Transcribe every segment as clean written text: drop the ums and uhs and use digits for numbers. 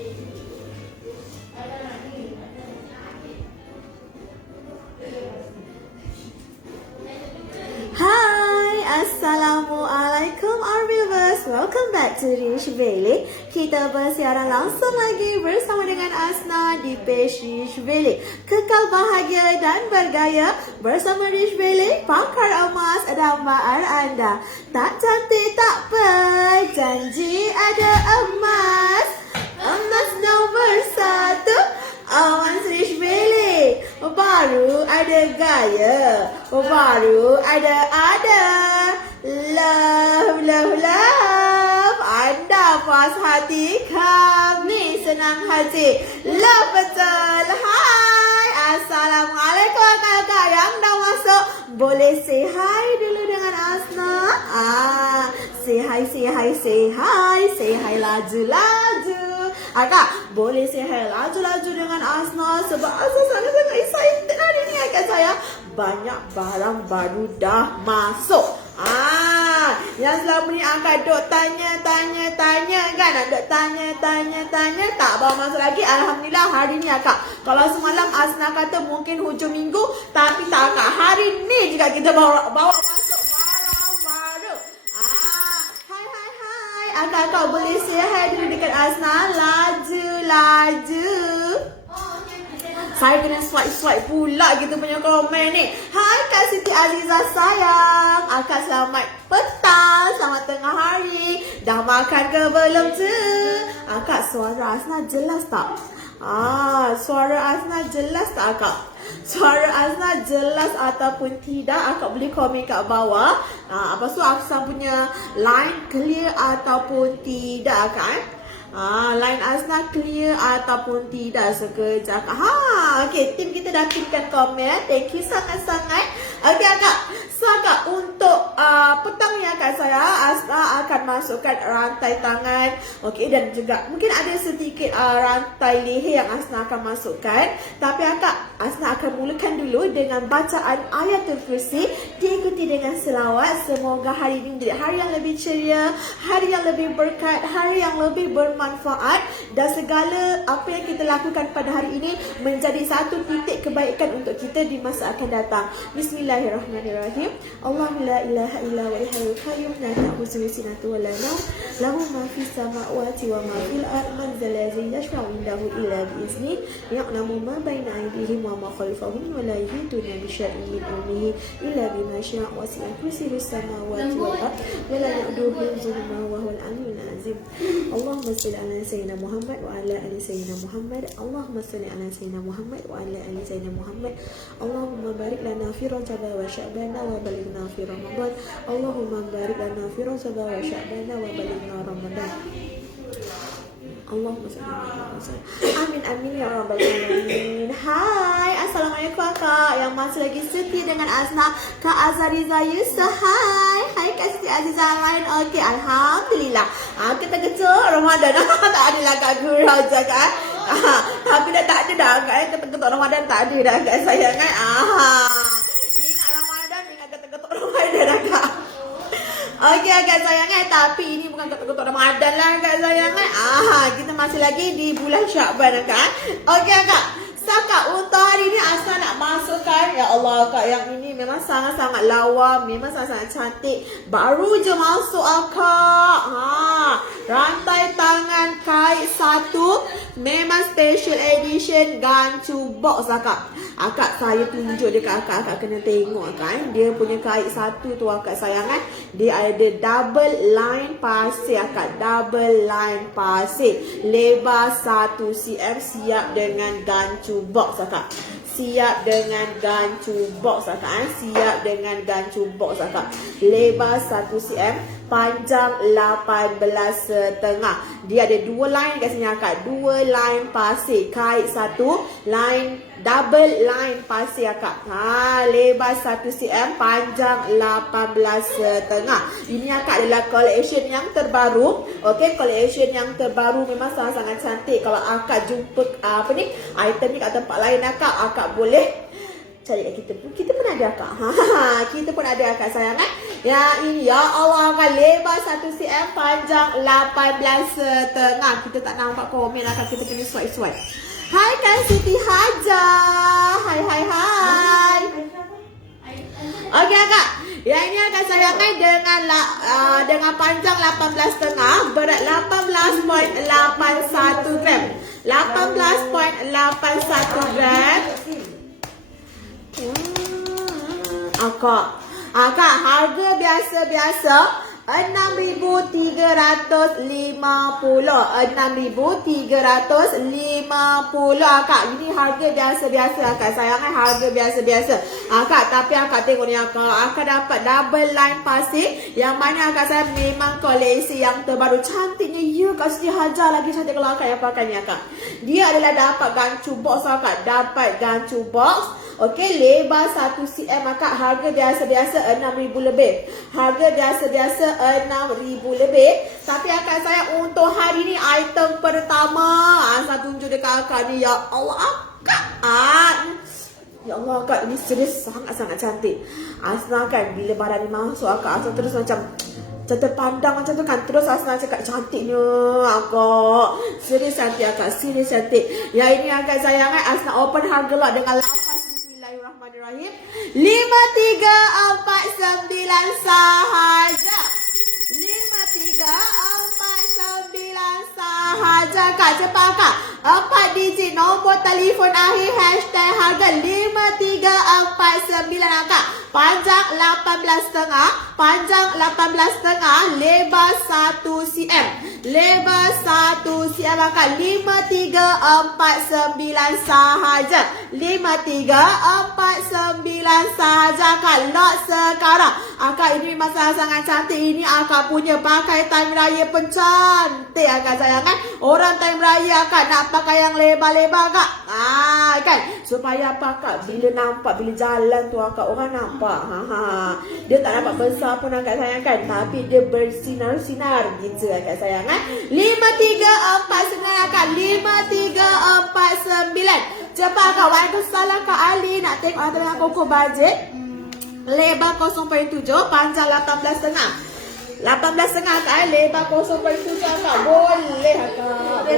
Hai, Assalamualaikum our viewers. Welcome back to Rish Valley. Kita bersiaran langsung lagi bersama dengan Asna di page Rish Valley. Kekal bahagia dan bergaya bersama Rish Valley, pakar emas dambaan anda. Tak cantik tak berjanji ada emas. Emas nombor 1. Awan Rish Valley. Baru ada gaya, baru ada love, love, love. Anda puas hati, kami senang hati. Love betul. Hai, Assalamualaikum kakak yang dah masuk. Boleh say hi dulu dengan Asna? Say hi, say hi, say hi. Say hi laju-laju. Akak, boleh say hi laju-laju dengan Asna sebab Asna sangat-sangat excited hari ni akak saya. Banyak barang baru dah masuk. Yang selama ni akak duk tanya kan, duk tanya, tak bawa masuk lagi. Alhamdulillah hari ni akak. Kalau semalam Asna kata mungkin hujung minggu, tapi tak akak. Hari ni juga kita bawa masuk barang baru. Hai, akak boleh say hi dulu dekat Asna. Laju. Saya kena swipe pula kita punya komen ni. Hai Kak Siti Azizah sayang. Akak selamat petang, selamat tengah hari. Dah makan ke belum tu? Akak, suara Asna jelas tak? Suara Asna jelas tak akak? Suara Asna jelas ataupun tidak, akak boleh komen kat bawah. Lepas tu Asna punya line clear ataupun tidak akak line Asna clear ataupun tidak sekejap. Okay, tim kita dah pinkan komen. Thank you sangat-sangat. Okay akak, so akak untuk petang ni akak saya Asna akan masukkan rantai tangan. Okay, dan juga mungkin ada sedikit rantai leher yang Asna akan masukkan. Tapi akak, Asna akan mulakan dulu dengan bacaan Ayatul Kursi, diikuti dengan selawat. Semoga hari ini menjadi hari yang lebih ceria, hari yang lebih berkat, hari yang lebih bermanfaat, dan segala apa yang kita lakukan pada hari ini menjadi satu titik kebaikan untuk kita di masa akan datang. Bismillahirrahmanirrahim. Allahu la ilaha illa huwal hayyul qayyum, la ta'khudhuhu sinatun wa la nawm, lahu ma fis samawati wa ma fil ardi, man dzal ladzi yashfa'u indahu illa bi idznihi, ya'lamu ma baina aydihim wa ma khalfahum, wa la yuhituna bi syai'in min ilmihi illa bima syaa', wasi'a kursiyyuhu samawati wal ardi wa la ya'uduhu hifdhuhuma wa huwal 'aliyyul 'azim. Allahumma shalli ala sayyidina Muhammad wa ala ali sayyidina Muhammad. Allahumma shalli ala sayyidina Muhammad wa ala ali sayyidina Muhammad. Allahumma barik lana fi Rajab wa Sya'ban wa balighna fi Ramadan. Allahumma barik lana fi Rajab wa Sya'ban wa balighna Ramadan. Allahumma salli ala Muhammad. Amin ya rabbal alamin. Hai, assalamualaikum kakak yang masih lagi setia dengan Asna. Kak Azariza Yusa, hai Kak Siti Azizah lain. Okey, alhamdulillah. Kita ketuk Ramadan. Tak ada lah Kak Gurau je kan. Tapi dah tak ada dah Kak. Ketuk Ramadan tak ada dah Kak sayang kan. Ingat Ramadan, ingat ketuk Ramadan Kak. Okey agak sayang tapi ini bukan ketuk Ramadan lah agak sayang kita masih lagi di bulan Syakban Kak. Okey Kak, Kak, untuk hari ni Asna nak masukkan, ya Allah Kak, yang ini memang sangat-sangat lawa, memang sangat-sangat cantik. Baru je masuk Kak. Rantai tangan kait 1, memang special edition gancu box Kak. Akak saya tunjuk dekat akak kena tengok kan. Dia punya kait 1 tu akak sayangan. Dia ada double line pasir Kak. Double line pasir. Lebar 1 cm, siap dengan gancu box Kak. Siap dengan gancu box Kak. Siap dengan gancu box Kak. Lebar 1 cm, panjang 18,5. Dia ada 2 line kat sini Kak. 2 line pasir. Kait 1, line double line pasir Kak. Lebar 1 cm, panjang 18,5. Ini Kak adalah collection yang terbaru. Okey, collection yang terbaru memang sangat-sangat cantik. Kalau Akak jumpa item ni kat tempat lain Akak boleh cari kita pun ada akak. Kita pun ada akak sayang kan. Yang ini ya Allah kan lebar 1 cm, panjang 18,5. Kita tak nampak komen akak, kita kena swipe. Hai kan Siti Haja. Hai. Okey akak. Yang ini akak sayang kan dengan panjang 18,5, berat 18.81 gram. 18.81 gram. Akak harga biasa-biasa 6,350. 6,350 akak. Ini harga biasa-biasa akak sayang, harga biasa-biasa akak. Tapi akak tengok ni akak dapat double line pasir, yang mana akak saya memang koleksi yang terbaru. Cantiknya ya Kak Siti Haja, lagi cantik kalau akak yang pakai ni akak. Dia adalah dapat gancu box akak, dapat gancu box. Okey, lebar 1 cm akak, harga biasa-biasa 6,000 lebih. Harga biasa-biasa 6,000 lebih. Tapi akak saya untuk hari ni item pertama. Saya tunjuk dekat akak ni. Ya Allah akak. Ya Allah akak, ini serius sangat-sangat cantik. Asna kan bila barang ni masuk akak, Asna terus macam terpandang macam tu kan. Terus Asna cakap cantiknya akak. Serius cantik akak, serius cantik. Yang ini akak sayang Asna open harga lot dengan lafaz Bismillahirrahmanirrahim 5349 sahaja. 5349 sahaja kak. Cepat kak, 4 digit nombor telefon akhir hashtag harga 5349 kak. Panjang 18,5, panjang 18,5, lebar 1 cm. Lebar 1 cm akak. 5349 sahaja. 5349 sahaja akak. Lot sekarang. Akak ini memang sangat cantik. Ini akak punya pakai time raya pun cantik akak sayang kan. Orang time raya akak nak pakai yang lebar-lebar akak. Kan. Supaya apa akak? Bila nampak, bila jalan tu akak orang nampak. Dia tak nampak besar pun akak sayang kan. Tapi dia bersinar-sinar gitu akak sayang kan. 5349 akak. 5349. Cepat akak. Waalaikumsalam Kak Ali. Nak tengok antara dengan koko bajet. Lebar 0.7, panjang 18,5. 18,5 akak, lebar 0.7 akak. Boleh akak.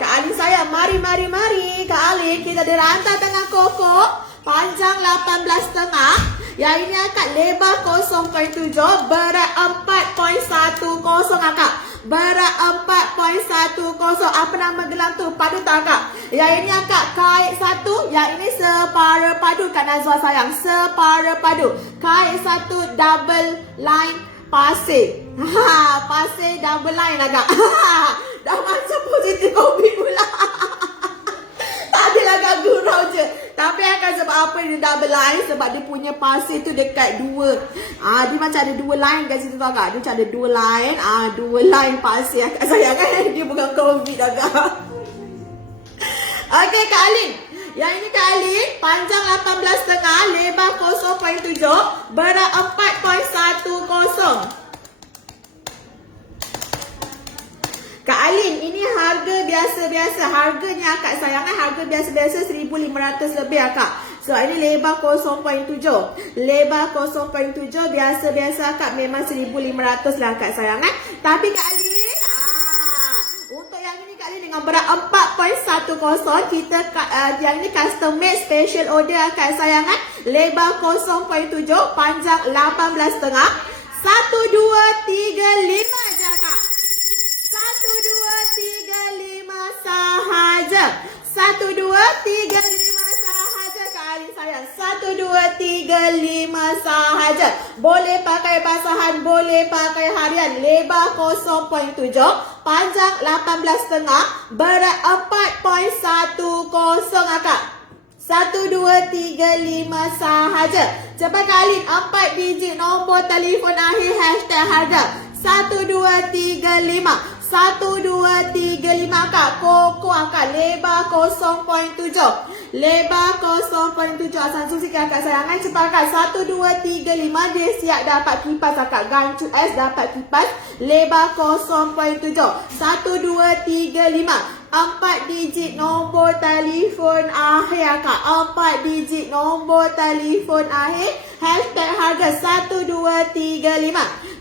Kak Alin saya, mari Kak Alin, kita dirantai tengah koko. Panjang 18,5. Yang ini akak lebar 0.7, berat 4.10 akak. Berat 4.10. Apa nama gelang tu? Padu tak akak? Yang ini akak kait 1. Yang ini separa padu Kak Nazwa sayang. Separa padu. Kait 1 double line pasir. Pasir double line akak. Dah macam positif COVID pula. Tak adalah agak gurau je. Tapi akan sebab apa dia double line? Sebab dia punya pasir tu dekat 2. Dia macam ada 2 line kat situ tau kak. Dia macam ada 2 line. 2 line pasir akak sayang kan. Dia bukan COVID agak. Okey Kak Alin. Yang ini Kak Alin. Panjang 18,5. Lebar 0.7. Berat 4.10. Kak Alin, ini harga biasa-biasa. Harganya akak sayang harga biasa-biasa 1,500 lebih akak. So ini lebar 0.7. Lebar 0.7 biasa-biasa akak memang 1,500 lah akak sayang Tapi Kak Alin, untuk yang ini Kak Alin dengan berat 4.10, kita yang ini custom made special order akak sayang Lebar 0.7, panjang 18,5. 1, 2, 3, 5 je akak. 1, 2, 3, 5 sahaja. 1, 2, 3, 5 sahaja Kak Alin sayang. 1, 2, 3, 5 sahaja. Boleh pakai basahan, boleh pakai harian. Lebar 0.7, panjang 18,5, berat 4.10 akak. 1, 2, 3, 5 sahaja. Cepat Kak Alin, 4 digit nombor telefon akhir hashtag harga. 1, 2, 3, 5. 1, 2, 3, 5 akak. Koko akak. Lebar 0.7. Lebar 0.7. Asal susi akak sayang cepat akak. 1, 2, 3, 5. Dia siap dapat kipas akak. Gancu S dapat kipas. Lebar 0.7. 1, 2, 3, 5. 4 digit nombor telefon akhir akak. 4 digit nombor telefon akhir. Hashtag harga 1235.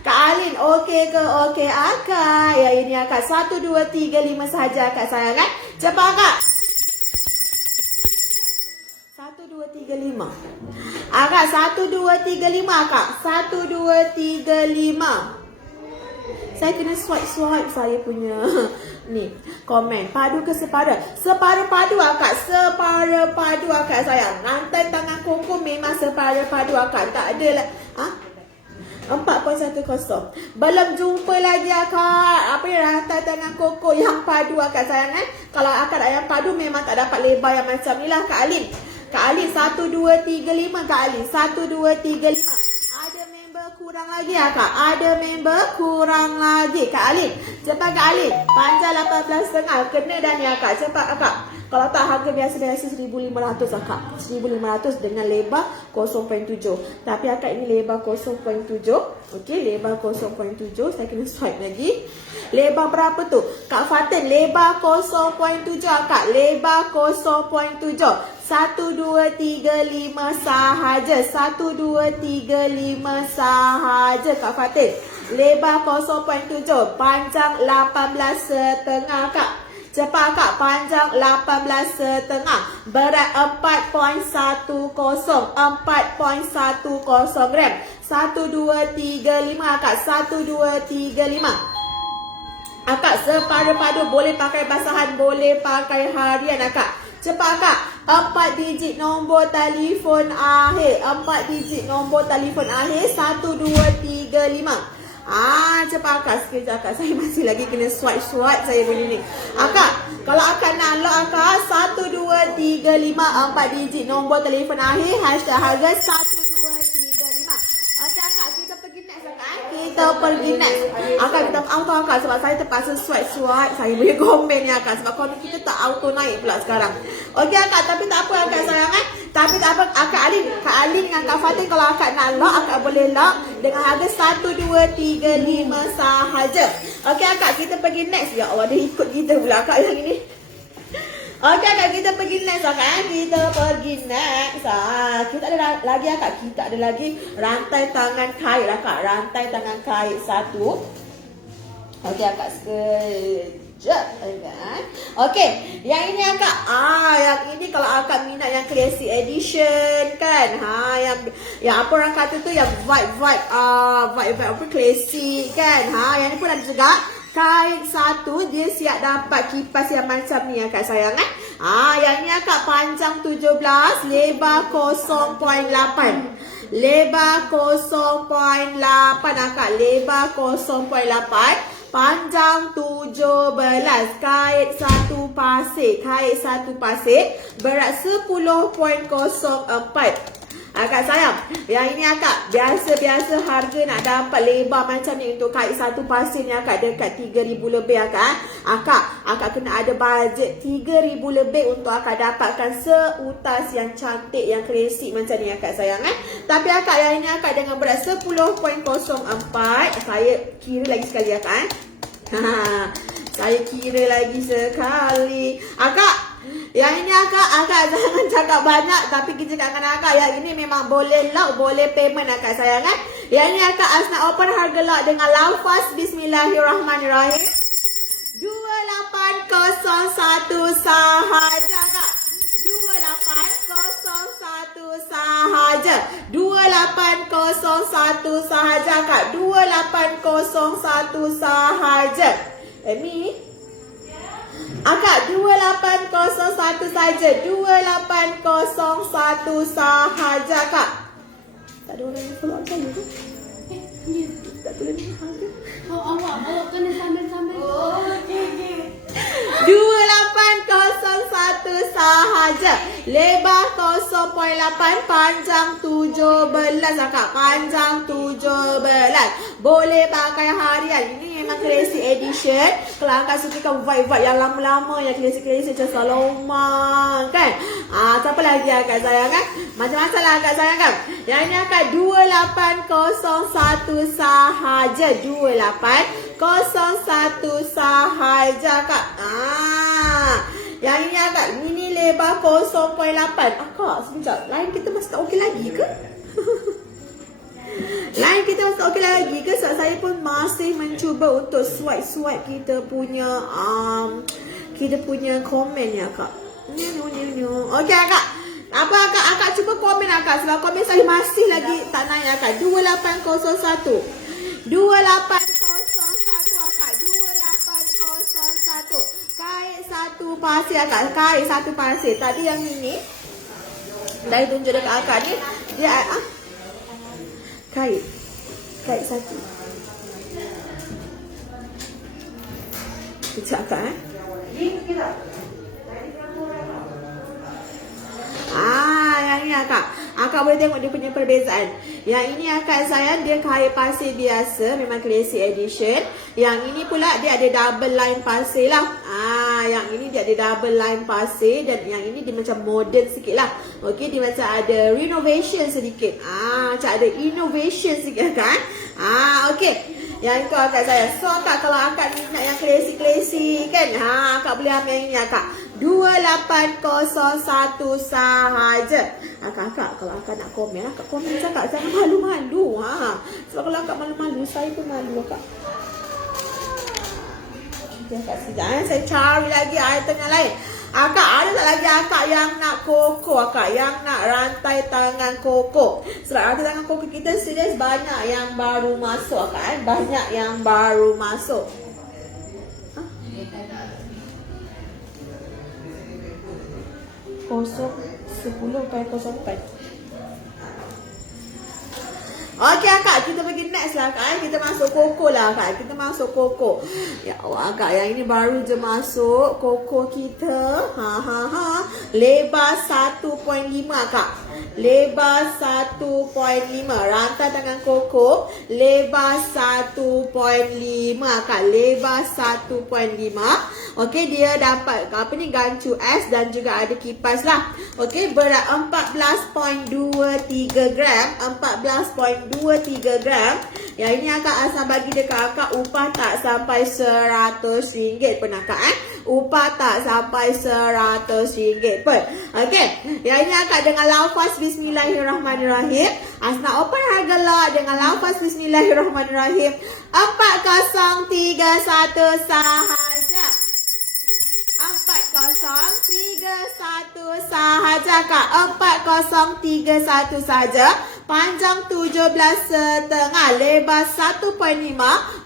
Kak Alin okey ke? Okey akak. Ya ini akak 1235 sahaja akak sayang kan. Cepat akak. 1235. Akak 1235 akak. 1235. Saya kena swipe saya punya ni komen. Padu ke separa? Separa padu akak. Separa padu akak sayang. Rantai tangan koko memang separa padu akak. Tak ada lah. 4.10. Belum jumpa lagi akak. Apa yang rantai tangan koko yang padu akak sayang kan? Kalau akak yang padu memang tak dapat lebar yang macam ni lah Kak Alin. Kak Alin 1235 Kak Alin. 1235. Ada member kurang lagi akak. Ada member kurang lagi Kak Alin. Cepat Kak Alin. Panjang 18.5. Kena dah ni akak. Cepat akak. Kalau tak harga biasa-biasa 1,500 akak. 1,500 dengan lebar 0.7. Tapi akak ini lebar 0.7. Okey, lebar 0.7. Saya kena swipe lagi. Lebar berapa tu? Kak Fatin, lebar 0.7 akak. Lebar 0.7. 1235 sahaja. 1235 sahaja Kak Fatin. Lebar 0.7. Panjang 18.5 Kak. Cepat Kak. Panjang 18.5. Berat 4.10. 4.10 gram. 1235 Kak. 1235. Akak separa padu. Boleh pakai basahan. Boleh pakai harian akak. Cepat akak. 4 digit nombor telefon akhir. 4 digit nombor telefon akhir. 1235. Cepat akak. Sekejap akak. Saya masih lagi kena swipe saya punya ni. Akak, kalau akak nak lock akak 1235 4 digit nombor telefon akhir. Hashtag harga 1235. Okey akak, kita pergi next akak. Kita pergi next. Akak kita auto akak sebab saya terpaksa swipe. Saya boleh komen ni akak sebab kalau kita tak auto naik pula sekarang. Okey akak, tapi tak apa akak sayang kan. Tapi tak apa Kak Alin dengan Kak Fatin kalau akak nak lock akak boleh lock dengan harga 1235 sahaja. Okey akak, kita pergi next. Ya Allah, dia ikut kita pula akak yang ini. Okey akak, kita pergi next akak. Kita pergi next. Kita ada lagi akak. Kita ada lagi rantai tangan kait akak. Rantai tangan kait 1. Okey akak, sekejap kan. Okey, yang ini akak. Yang ini kalau akak minat yang classic edition kan. Yang apa orang kata tu yang vibe apa classic kan. Yang ni pun ada juga. Kain 1 dia siap dapat kipas yang macam ni akak sayang kan. Yang ni akak panjang 17, lebar 0.8. Lebar 0.8 akak. Lebar 0.8. Panjang 17. Kait 1 pasir. Kait 1 pasir. Berat 10.04. Akak sayang, yang ini akak biasa-biasa harga nak dapat lebar macam ni untuk kait 1 pasir ni akak dekat 3,000 lebih akak. Akak kena ada bajet 3,000 lebih untuk akak dapatkan seutas yang cantik, yang klasik macam ni akak sayang kan. Tapi akak yang ini akak dengan berat 10.04. Saya kira lagi sekali akak Saya kira lagi sekali. Akak, yang ini akak jangan cakap banyak. Tapi kita cakap dengan akak, yang ini memang boleh lock, boleh payment akak sayang kan. Yang ini akak Asna open harga lock dengan lafaz Bismillahirrahmanirrahim. 2801 sahaja akak. 2801 sahaja. 2801 sahaja akak. 2801 sahaja. Ni akak 2801 saja. 2801 sahaja kak. Tak ada orang yang follow up saya tu. Tak boleh ni harga. Awak kena sambil-sambil. Okey. 2801 sahaja. Lebar 0.8, panjang 17 akak. Panjang 17. Boleh pakai harian. Ini memang classic edition. Kalau akak sukakan vibe-vibe yang lama-lama, yang classic-classic macam Saloma kan. Siapa lagi akak sayang kan? Macam-macam lah akak sayang kan. Yang ini akak 2801 sahaja. 2801 sahaja kak. Yang ini akak, ini lebar 0.8. Akak, sekejap. Line kita masih tak okey lagi ke? Line kita masih tak okey lagi ke? Sebab saya pun masih mencuba untuk swipe kita punya komen ya kak. Okey akak. Apa akak cuba komen akak. Sebab komen saya masih lagi tak naik akak. 2801 akak. 2801. Kait satu pasir akak. Kait satu pasir. Tadi yang ini dah tunjuk dekat akak ni. Dia kait satu. Kejap akak yang ni akak. Akak boleh tengok dia punya perbezaan. Yang ini akak sayang, dia kait pasir biasa, memang classic edition. Yang ini pula dia ada double line pasir lah. Yang ini dia ada double line pasir. Dan yang ini dia macam modern sikit lah. Okey, dia macam ada renovation sedikit. Macam ada innovation sikit kan. Okey. Yang itu akak sayang. So akak, kalau akak ni nak yang classic kan, akak boleh ambil yang ini akak. 2801 sahaja. Akak, kalau akak nak komen, akak komen cakap. Jangan malu-malu. Sebab kalau akak malu-malu, saya pun malu akak. Okay, akak sekejap. Saya cari lagi item yang lain. Akak, ada tak lagi akak yang nak koko akak? Yang nak rantai tangan koko? Sebab rantai tangan koko kita serius banyak yang baru masuk akak. Banyak yang baru masuk. 010.04. Okey akak, kita pergi next lah akak. Kita masuk koko lah akak. Kita masuk koko. Ya Allah akak, yang ini baru je masuk koko kita. Lebar 1.5 akak. Lebar 1.5. Rantai tangan koko lebar 1.5 akak. Lebar 1.5. Okey, dia dapat gancu S dan juga ada kipas lah. Okey, berat 14.23 gram. 14.23 gram. Yang ini akak asal bagi dekat akak upah tak sampai RM100 pun akak upah tak sampai RM100 pun. Okey, yang ini akak dengan lafaz bismillahirrahmanirrahim. Asna open harga lot dengan lafaz bismillahirrahmanirrahim. 4031 sahaja. 4031 sahaja kak. 4031 saja. Panjang 17,5, lebar 1.5,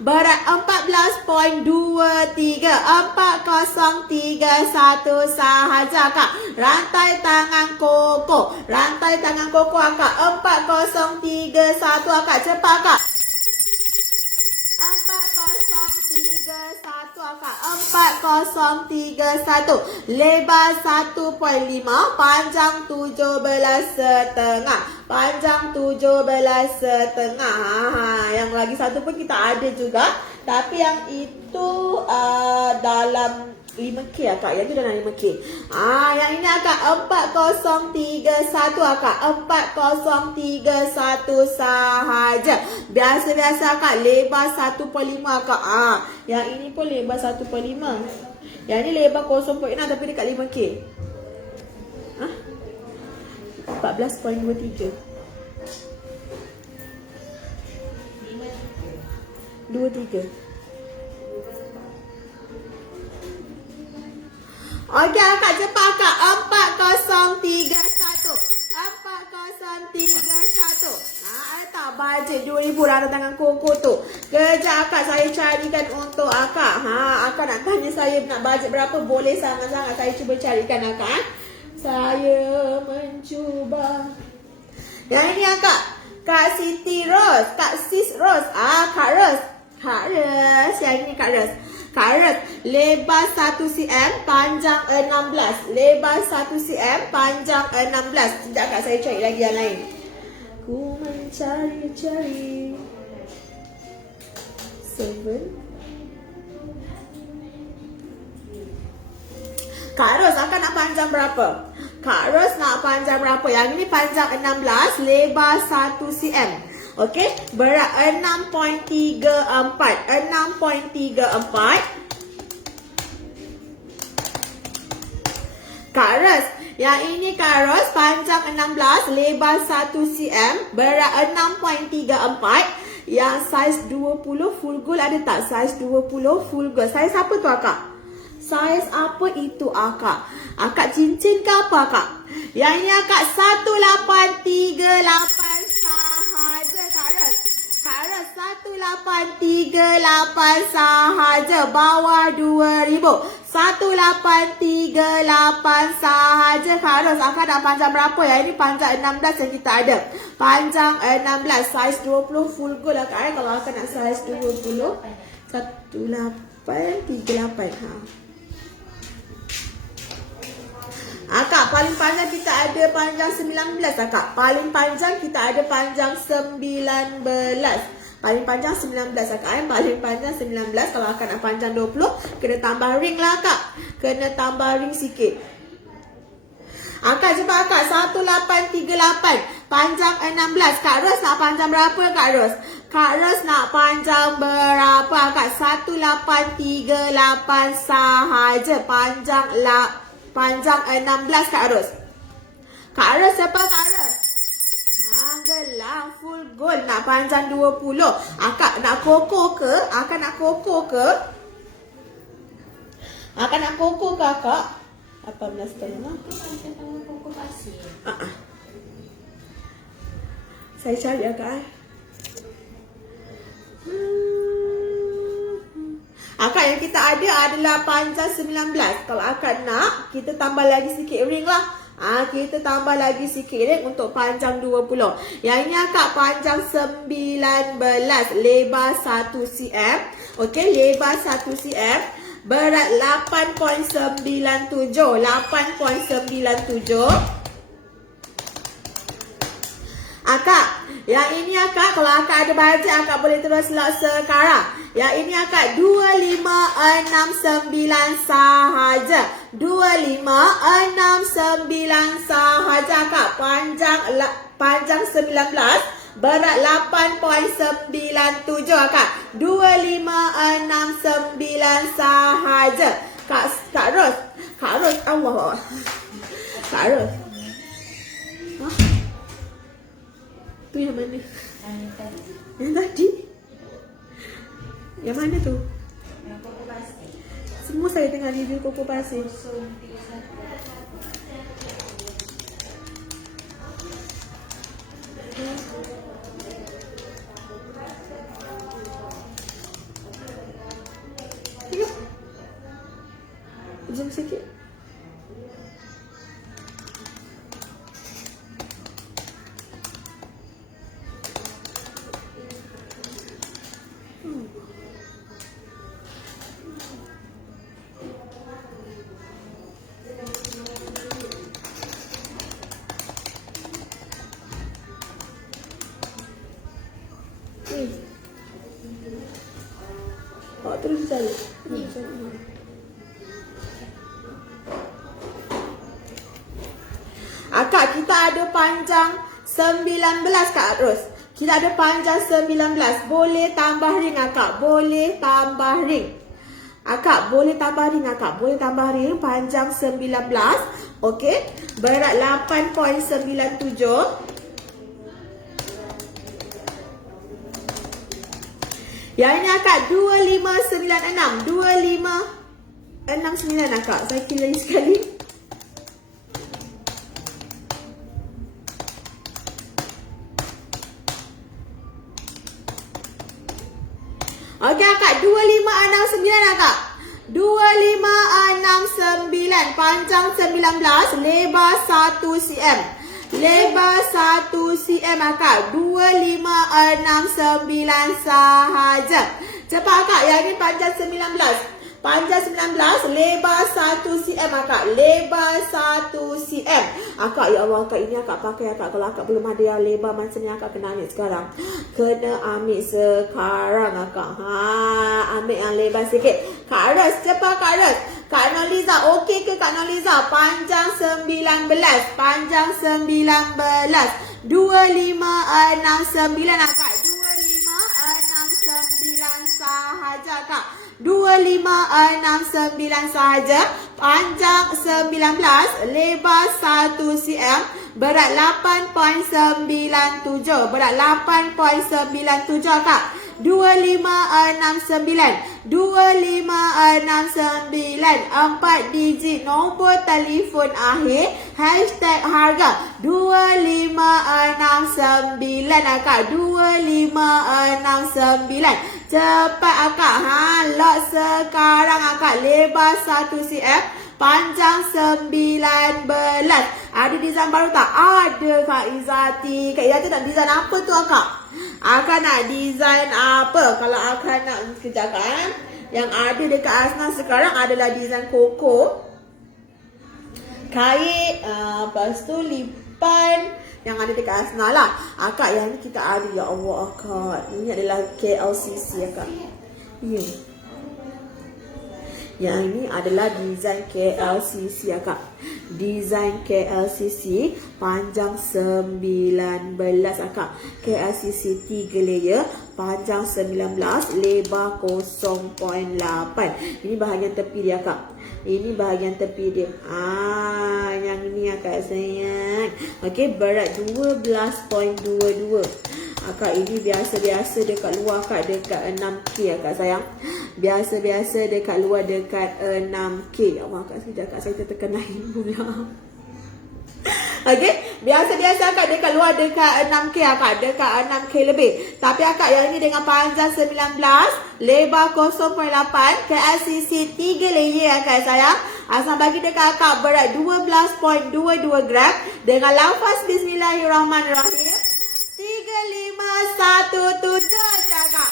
berat 14.23. 4031 sahaja kak. Rantai tangan koko. Rantai tangan koko akak. 4031 akak. Cepat kak. 4031 akak. 4031. Lebar 1.5, panjang 17,5. Panjang 17,5. Yang lagi satu pun kita ada juga. Tapi yang itu dalam 5K akak. Yang itu dalam 5K. Yang ini akak 4031 akak. 4031 sahaja. Biasa-biasa akak. Lebar 1.5 akak. Yang ini pun lebar 1.5. Yang ini lebar 0.6 tapi dekat 5K. 14.23. 23. Okey akak, cepat akak. 4031. 4031. Tak bajet 2,000 rantai tangan koko tu. Kejap akak, saya carikan untuk akak. Akak nak tanya saya nak bajet berapa, boleh sangat-sangat saya cuba carikan akak. Saya mencuba. Yang ini akak, Kak Siti Rose. Kak Sis Rose. Kak Rose. Kak Rose. Yang ini Kak Rose. Kak Rose. Lebar 1 cm, panjang 16. Lebar 1 cm, panjang 16. Sekejap kak, saya cari lagi yang lain. Ku mencari-cari 7. Kak Ros akan nak panjang berapa? Kak Ros nak panjang berapa? Yang ini panjang 16, lebar 1 cm. Okey, berat 6.34. 6.34. Kak Ros, yang ini Kak Ros, panjang 16, lebar 1 cm, berat 6.34. Yang saiz 20 full gold ada tak? Saiz 20 full gold. Saiz apa tu akak? Saiz apa itu akak? Akak cincin ke apa akak? Yang ini akak 1838 sahaja Kak Ros. Kak Ros 1838 sahaja. Bawah 2000. 1838 sahaja Kak Ros. Akak nak panjang berapa ya? Ini panjang 16 yang kita ada. Panjang 16, saiz 20 full gold lah Kak. Kalau akak nak saiz 20, 1838. Akak paling panjang kita ada panjang 19 akak. Paling panjang kita ada panjang 19. Paling panjang 19 akak. Paling panjang 19. Kalau akak nak panjang 20, kena tambah ring lah akak. Kena tambah ring sikit. Akak cepat akak. 1838. Panjang 16. Kak Ros nak panjang berapa Kak Ros? Kak Ros nak panjang berapa akak? 1838 sahaja. Panjang 16 Kak Ros. Kak Ros cepat Kak Ros. Gelang full gold nak panjang 20. Akak nak koko ke? Akak nak koko ke? Akak nak koko ke akak? 18 tahun. Koko pasir. Saya cari akak. Akak yang kita ada adalah panjang 19. Kalau akak nak, kita tambah lagi sikit ring lah. Kita tambah lagi sikit ring untuk panjang 20. Yang ini akak panjang 19, lebar 1 cm. Okey, lebar 1 cm. Berat 8.97. 8.97. Akak, yang ini akak, kalau akak ada bajet, akak boleh terus lock sekarang. Yang ini akak 2569 sahaja. 2569 sahaja akak. Panjang 19, berat 8.97 akak. 2569 sahaja. Kak Ros. Kak Ros, Allah. Kak Ros. Tu yang mana? Yang tadi? Yang mana tu? Yang koko pasir. Semua saya tengah review koko pasir. Tengok. Zoom sikit. Terus cari. Akak, kita ada panjang 19 Kak Ros. Kita ada panjang 19. Boleh tambah ring akak. Boleh tambah ring. Akak, boleh tambah ring akak. Boleh tambah ring. Panjang 19. Okey. Berat 8.97. Yang ini akak 2596. 2569 akak. Saya kira lagi sekali. Okey akak, 2569 akak. 2569. Panjang 19, lebar 1 cm. Lebar 1 cm akak. 2569 sahaja. Cepat akak, yang ini panjang 19. Panjang 19, lebar 1 cm akak. Lebar 1 cm. Akak, ya Allah akak, ini akak pakai akak. Kalau akak belum ada yang lebar macam ni, akak kena ambil sekarang. Kena ambil sekarang akak. Ambil yang lebar sikit. Kak Ros, cepat Kak Ros. Kak Noliza, okey ke Kak Noliza? Panjang 19. Panjang 19. 2569 akak. 2569 sahaja kak. 2569 sahaja. Panjang 19, lebar 1 cm, berat 8.97. Berat 8.97 Kak. 2569 2569 4 digit nombor telefon akhir hashtag harga 2569 Kak. 2569 cepat Akak. Lot sekarang Akak. Lebar 1 cm, panjang 19. Ada design baru tak? Ada Kak Izzati. Kak Izzati nak design apa tu Akak? Akak nak design apa? Kalau Akak nak sekejap kan. Yang ada dekat Asna sekarang adalah design koko, kait, lepas tu lipan yang ada dekat Asna lah. Akak yang ni kita ada. Ya Allah Akak. Ini adalah KLCC Akak. Ya. Yang ini adalah design KLCC Akak. Design KLCC panjang 19 Akak. KLCC 3 layer, panjang 19, lebar 0.8. Ini bahagian tepi dia Akak. Ini bahagian tepi dia. Yang ini Akak sayang. Okey, berat 12.22. Akak ini biasa-biasa dekat luar Akak, dekat 6K Akak sayang. Biasa-biasa dekat luar dekat 6K. Ya Allah Akak, sekejap Akak, saya tertekan lain pula. Okey, biasa-biasa Akak dekat luar dekat 6K Akak, dekat 6K lebih. Tapi Akak yang ini dengan panjang 19, lebar 0.8, KLCC 3 layer Akak sayang. Asal bagi dekat Akak berat 12.22 gram dengan lafaz Bismillahirrahmanirrahim. 3517 Akak.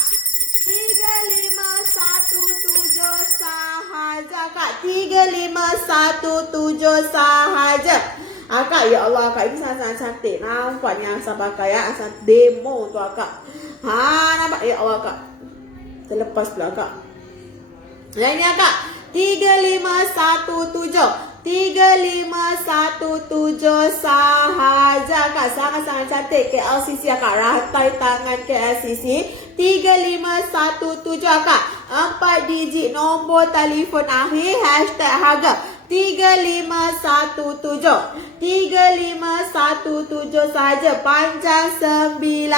3517 sahaja Kak. 3517 sahaja Akak. Ya Allah Akak, ini sangat-sangat cantik. Nampaknya Asal pakai ya. Asal demo tu Akak. Nampak? Ya Allah Akak, terlepas pula Akak. Yang ini Akak 3517 sahaja Kak. Sangat-sangat cantik KLCC Akak. Ratai tangan KLCC 3517 Akak. 4 digit nombor telefon akhir hashtag harga 3517 3517 saja. Panjang 19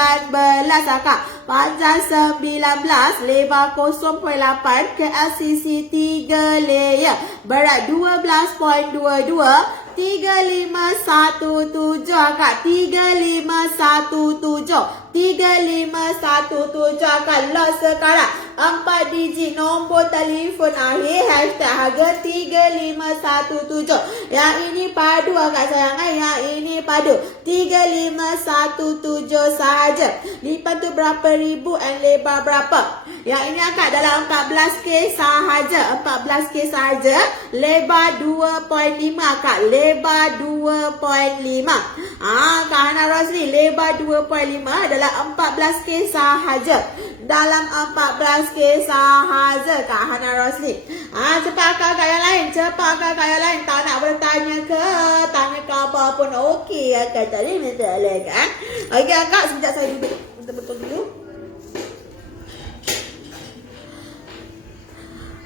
Akak. Panjang 19, lebar 0.8, KLCC 3 layer, berat 12.22. 3517 Akak. 3517 Akak. Lot sekarang 4 digit nombor telefon akhir hashtag harga 3517. Yang ini padu Akak sayang. Yang ini padu 3517 sahaja. Lipat tu berapa ribu and lebar berapa? Yang ini Akak dalam 14K sahaja. 14K sahaja. Lebar 2.5 Akak. Lebar 2.5. Kak Hana Rosli, lebar 2.5 dalam 14K sahaja. Dalam 14K sahaja Kak Hana Rosli. Cepat Kak yang lain. Cepat Kak yang lain. Tak nak bertanya ke? Tanya ke apa pun okey Akak. Tadi minta lagi kan? Okey Akak, sekejap saya duduk betul-betul dulu.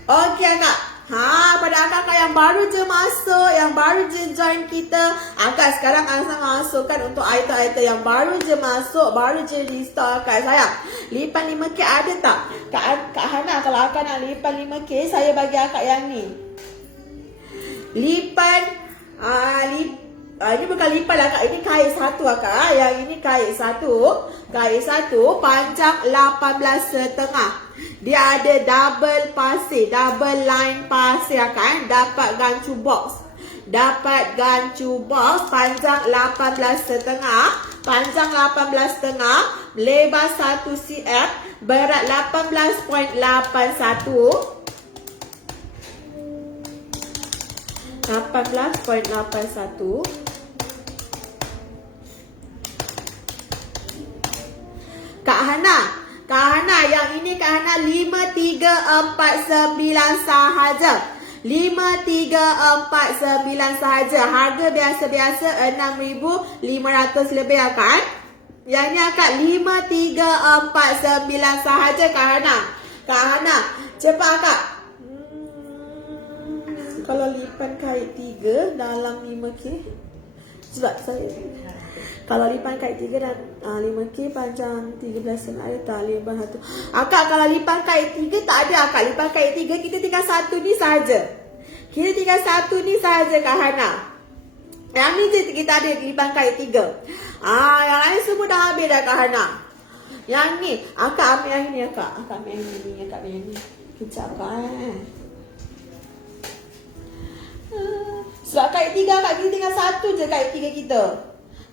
Okey Akak. Pada Akak yang baru je masuk, yang baru je join kita, Akak sekarang Asal masukkan untuk item-item yang baru je masuk, baru je restock Akak sayang. Lipan 5K ada tak? Kak Hana, kalau Akak nak lipan 5K, saya bagi Akak yang ni. Lipan, ini bukan lipan lah Kak, ini kait satu Akak. Yang ini kait satu, panjang 18,5. Dia ada double pasir, double line pasir kan. Dapat gancu box. Panjang 18,5. Panjang 18,5. Lebar 1 cm. Berat 18.81. 18.81. Kak Hana, yang ini Kak Hana 5349 sahaja. 5349 sahaja. Harga biasa-biasa 6,500 lebih kan? Yang ni Akak 5349 sahaja Kak Hana. Cepat Akak. Kalau lipan kait 3 dalam 5K, sebab saya kalau lipan kait 3 dan 5K panjang 13 ada tak 500. Akak kalau lipan kait 3 tak ada akak. Lipan kait 3 kita tinggal satu ni saja. Kita tinggal satu ni saja Kak Hana. Yang ni je kita ada lipan kait 3. Yang lain semua dah habis dah Kak Hana. Yang ni akak ambil yang ni akak. Akak ambil yang ni, akak ambil yang ni. Kejap Kak Sebab kait 3 akak kita tinggal satu je kait 3 kita.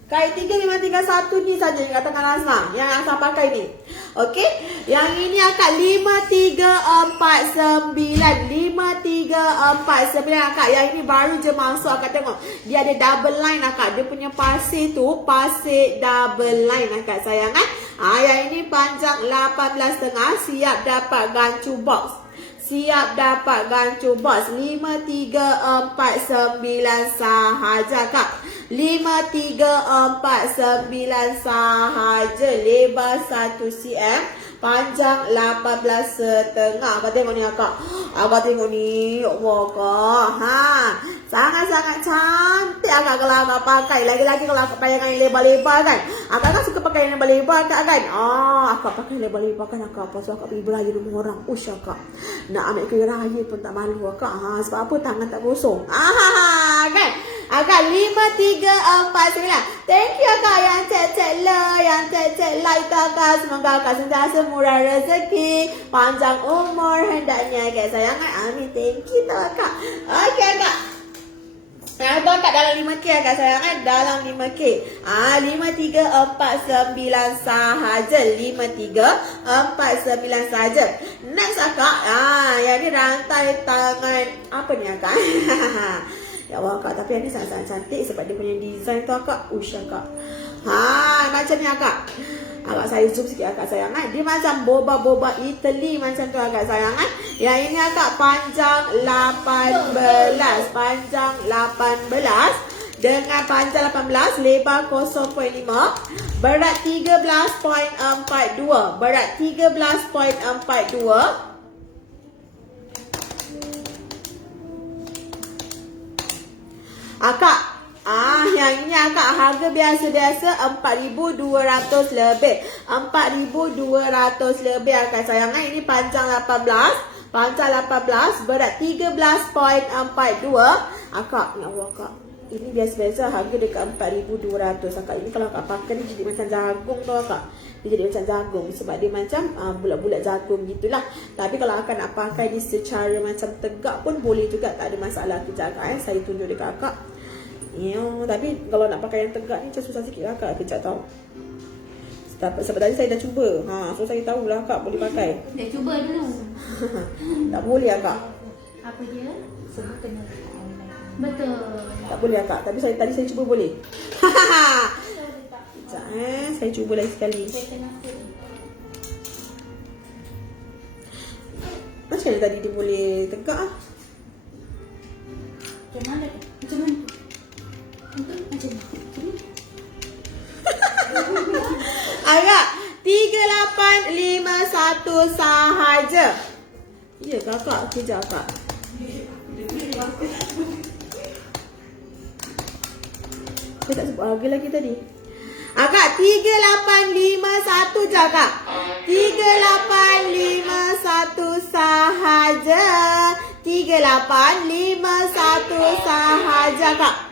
Kait 3 memang tinggal satu ni saja yang katakan Azna. Yang Azna pakai ni. Okey. Yang ini akak 5349. 5349 akak. Yang ini baru je masuk akak tengok. Dia ada double line akak. Dia punya pasir tu pasir double line akak sayangan. Yang ini panjang 18.5. Siap dapat gancu box. Siap dapat gancu box. 5349 sahaja kak. 5349 sahaja. Lebar 1 cm, panjang 18.5. Kau tengok ni akak. Akak tengok ni. Ya Allah kak. Sangat-sangat cantik akak kalau akak pakai. Lagi-lagi kalau akak pakai yang lebar-lebar kan. Akak kan suka pakai yang lebar-lebar akak kan. Akak pakai lebar-lebar kan akak. Lepas tu akak pergi beraya rumah orang. Ush akak. Nak ambil kuih raya pun tak malu akak. Sebab apa tangan tak kosong. Kan. Akak 5349. Thank you akak yang cek-cek love, yang cek-cek like akak. Semoga akak sentiasa murah rezeki, panjang umur hendaknya akak sayangan. Amin. Thank you tau akak. Okey akak. Akak dalam 5K akak sayangan. Dalam 5K 5349 sahaja. 5349 sahaja. Next akak. Yang ni rantai tangan. Apa ni akak? Ya Allah akak, tapi yang ni sangat-sangat cantik sebab dia punya design tu akak. Ush akak. Macam ni akak. Akak saya zoom sikit akak sayangan. Dia macam boba-boba Italy macam tu akak sayangan. Yang ini akak panjang 18. Panjang 18 dengan panjang 18, lebar 0.5, berat 13.42. Berat 13.42. Akak, yang ini akak harga biasa-biasa 4,200 lebih. 4,200 lebih akak sayangan. Ini panjang 18. Panjang 18, berat 13.42. Akak, ya Allah akak. Ini biasa-biasa harga dekat 4,200 akak. Ini kalau akak pakai ni jadi macam jagung tau akak. Dia jadi macam jagung sebab dia macam bulat-bulat jagung gitulah. Tapi kalau akak nak pakai ni secara macam tegak pun boleh juga, tak ada masalah. Kejap akak saya tunjuk dekat akak. Tapi kalau nak pakai yang tegak ni macam susah sikit lah akak. Kejap tau. Sebab tadi saya dah cuba. So saya tahulah akak boleh pakai. Dah cuba dulu. Tak boleh akak. Apa dia? Semua kena online. Betul. Tak boleh akak. Tapi tadi saya cuba boleh. Sekejap saya cuba lagi sekali. Macam mana tadi dia boleh tegak ah? Macam mana? Macam mana? Macam mana? Agak 3851 sahaja. Ya kakak, kejap kak. Saya tak sebut harga lagi tadi. Akak 3851 je kak. 3851 sahaja. 3851 sahaja kak.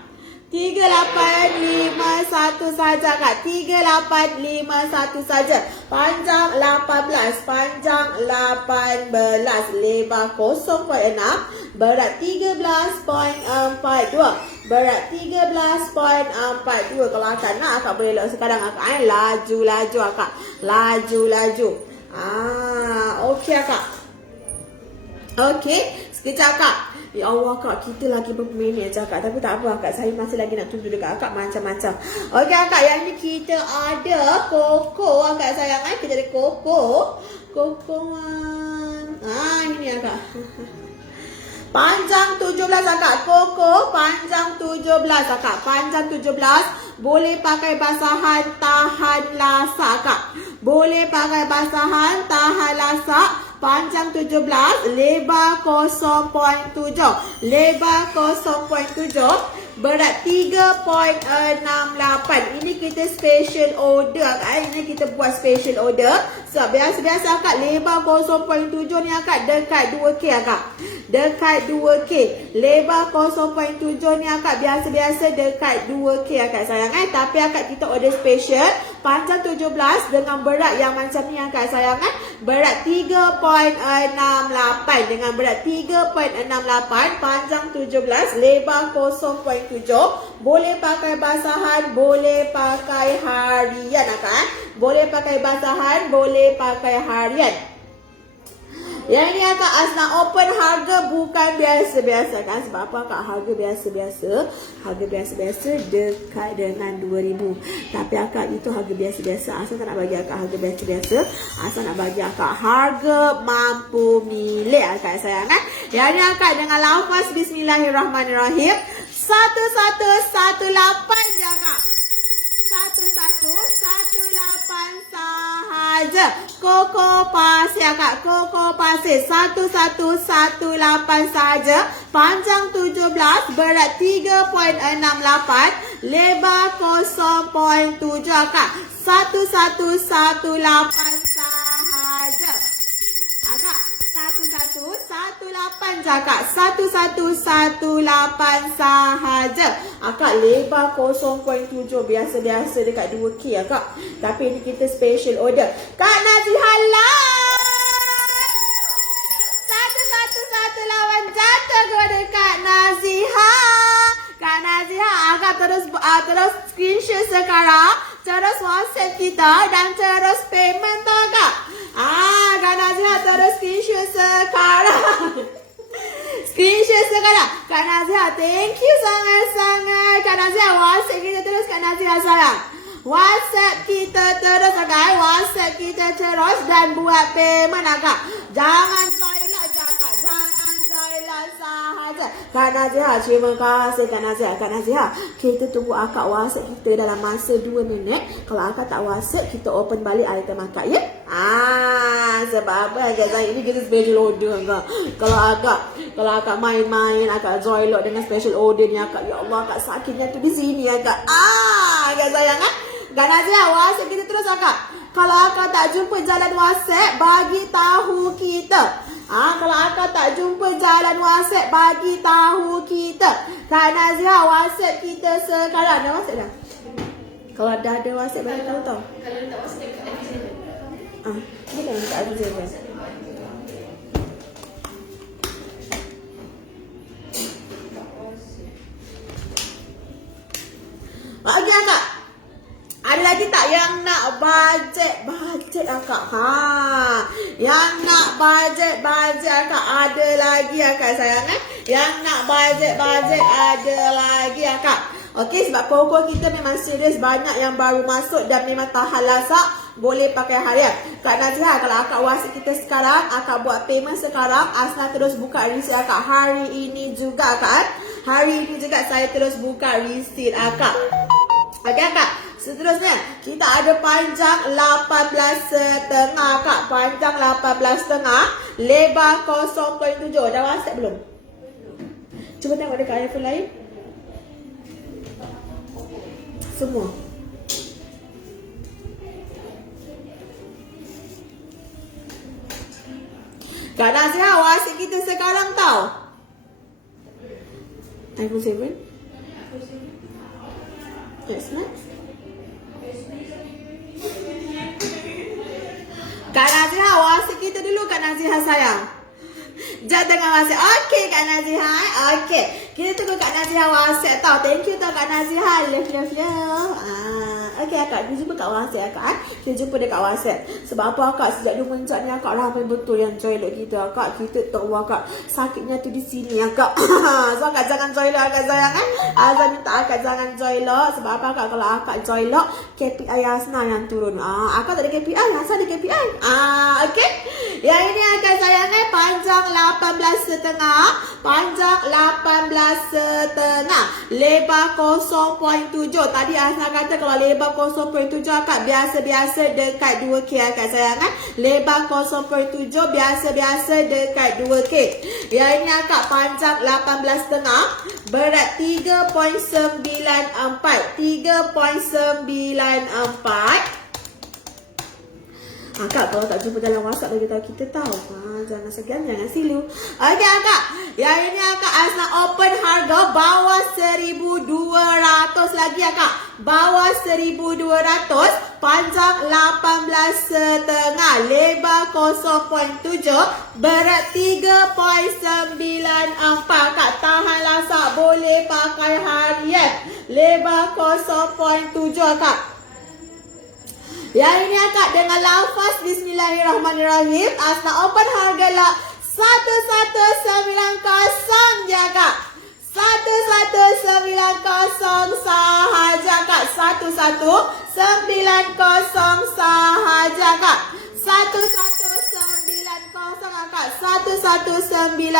3851 saja kak. 3851 saja. Panjang 18. Panjang 18. Lebar 0.6. Berat 13.42. Berat 13.42. Kalau akak nak, akak boleh log sekarang akak. Laju-laju akak. Laju-laju. Okey akak. Okey. Sekejap akak. Ya Allah kak, kita lagi berapa minit je akak. Tapi tak apa akak, saya masih lagi nak tunjuk dekat akak macam-macam. Okey akak, yang ni kita ada koko akak sayangan. Kita ada koko. Kokoan. Ini akak. Panjang 17 akak. Koko panjang 17 akak. Panjang 17. Boleh pakai basahan tahan lasak akak. Boleh pakai basahan tahan lasak. panjang 17, lebar 0.7. Lebar 0.7, berat 3.68. Ini kita special order kan. Ini kita buat special order. So, biasa-biasa akak lebar 0.7 ni akak dekat 2K akak. Dekat 2K. Lebar 0.7 ni akak biasa-biasa dekat 2K akak sayang Tapi akak kita order special panjang 17 dengan berat yang macam ni akak sayang Berat 3.68 dengan berat 3.68, panjang 17, lebar 0.7. Boleh pakai basahan, boleh pakai harian akak Boleh pakai basahan, boleh pakai harian. Yang ni akak Asna open harga bukan biasa-biasa kan. Sebab apa akak harga biasa-biasa? Harga biasa-biasa dekat dengan 2,000. Tapi akak itu harga biasa-biasa. Asal tak nak bagi akak harga biasa-biasa. Asal nak bagi akak harga mampu milik akak sayang Yang ni akak dengan lafaz Bismillahirrahmanirrahim. 1118 je akak. 1118 sahaja. Koko pasir akak. Koko pasir 1118 sahaja. Panjang 17, berat 3.68, lebar 0.7 akak. 1118 sahaja. Akak 1118 je akak. 1118 sahaja. Akak lebar 0.7 biasa-biasa dekat 2K akak. Tapi ini kita special order. Kak Nazihah live 1118 jatuh kepada Kak Nazihah. Kak Nazihah akak terus screenshot sekarang. Terus WhatsApp kita dan terus payment tu akak. Kak Nazihah terus screenshot sekarang. Screenshot sekarang. Kak Nazihah, thank you sangat-sangat. Kak Nazihah, WhatsApp kita terus Kak Nazihah sayang. WhatsApp kita terus akak. WhatsApp kita terus dan buat payment akak. Jangan toilet je akak. Jangan toilet sahaja. Kak Nazihah, terima kasih Kak Nazihah. Kak Nazihah, kita tunggu akak WhatsApp kita dalam masa 2 minit. Kalau akak tak WhatsApp, kita open balik item akak ya. Sebab apa akak saya ini kita special order akak. Kalau akak main-main, akak join lot dengan special order ni akak. Ya Allah, akak sakitnya tu di sini akak. Akak sayang Kak Nazihah, WhatsApp kita terus akak. Kalau akak tak jumpa jalan WhatsApp, bagi tahu kita. Kalau akak tak jumpa jalan WhatsApp, bagi tahu kita. Kak Nazihah, WhatsApp kita sekarang. Ada WhatsApp dah? Kalau dah ada WhatsApp, bagi tahu tau. Kalau tak WhatsApp kat Avizator. Boleh dekat Avizator. Bagi akak. Ada lagi tak yang nak bajet akak? Yang nak bajet akak ada lagi akak sayang Yang nak bajet ada lagi akak. Okey, sebab koko kita memang serius, banyak yang baru masuk dan memang tahan lasak. Boleh pakai harian. Kak Nazihah, kalau akak WhatsApp kita sekarang, akak buat payment sekarang, Asna terus buka receipt akak. Hari ini juga akak. Hari ini juga saya terus buka receipt akak. Okey akak. Seterusnya, kita ada panjang 18,5 akak. Panjang 18,5, lebar 0.7. Dah WhatsApp belum? Cuba tengok dekat iPhone lain. Semua. Kak Nazihah, WhatsApp kita sekarang tau. iPhone 7. Yes, next. Kak Nazihah, WhatsApp kita dulu Kak Nazihah sayang. Jangan tengah WhatsApp. Okey Kak Nazihah. Okey. Kita tunggu Kak Nazihah WhatsApp tau. Thank you tau Kak Nazihah. Love. Okey akak, kita jumpa kat WhatsApp akak. Kita jumpa dekat WhatsApp. Sebab apa akak, sejak 2 minit ni akak ramai betul yang join kita akak. Kita tahu akak sakitnya tu di sini akak. So akak jangan join akak sayang Azan minta akak jangan join sebab apa akak, kalau akak join KPI Asna yang turun. Akak tak ada KPI, Asna ada KPI. Okey. Yang ini akak sayang panjang 18,5. Panjang 18,5 Lebar 0.7. Tadi Azna kata kalau lebar 0.7 akak biasa-biasa dekat 2K akak sayang kan. Lebar 0.7 biasa-biasa dekat 2K. Yang ini akak panjang 18,5, berat 3.94. 3.94. Akak kalau tak jumpa dalam WhatsApp bagi tahu kita tahu. Jangan segan, jangan silu. Okey akak. Yang ini akak Azna open harga bawah 1,200 lagi akak. Bawah 1,200, panjang 18,5, lebar 0.7, berat 3.94. Akak tahan lasak, boleh pakai harian. Lebar 0.7 akak. Yang ini akak dengan lafaz Bismillahirrahmanirrahim. Azna open harga lah 1190 je akak. 1190 sahaja akak. 1190 sahaja akak. 1190 akak. 1190.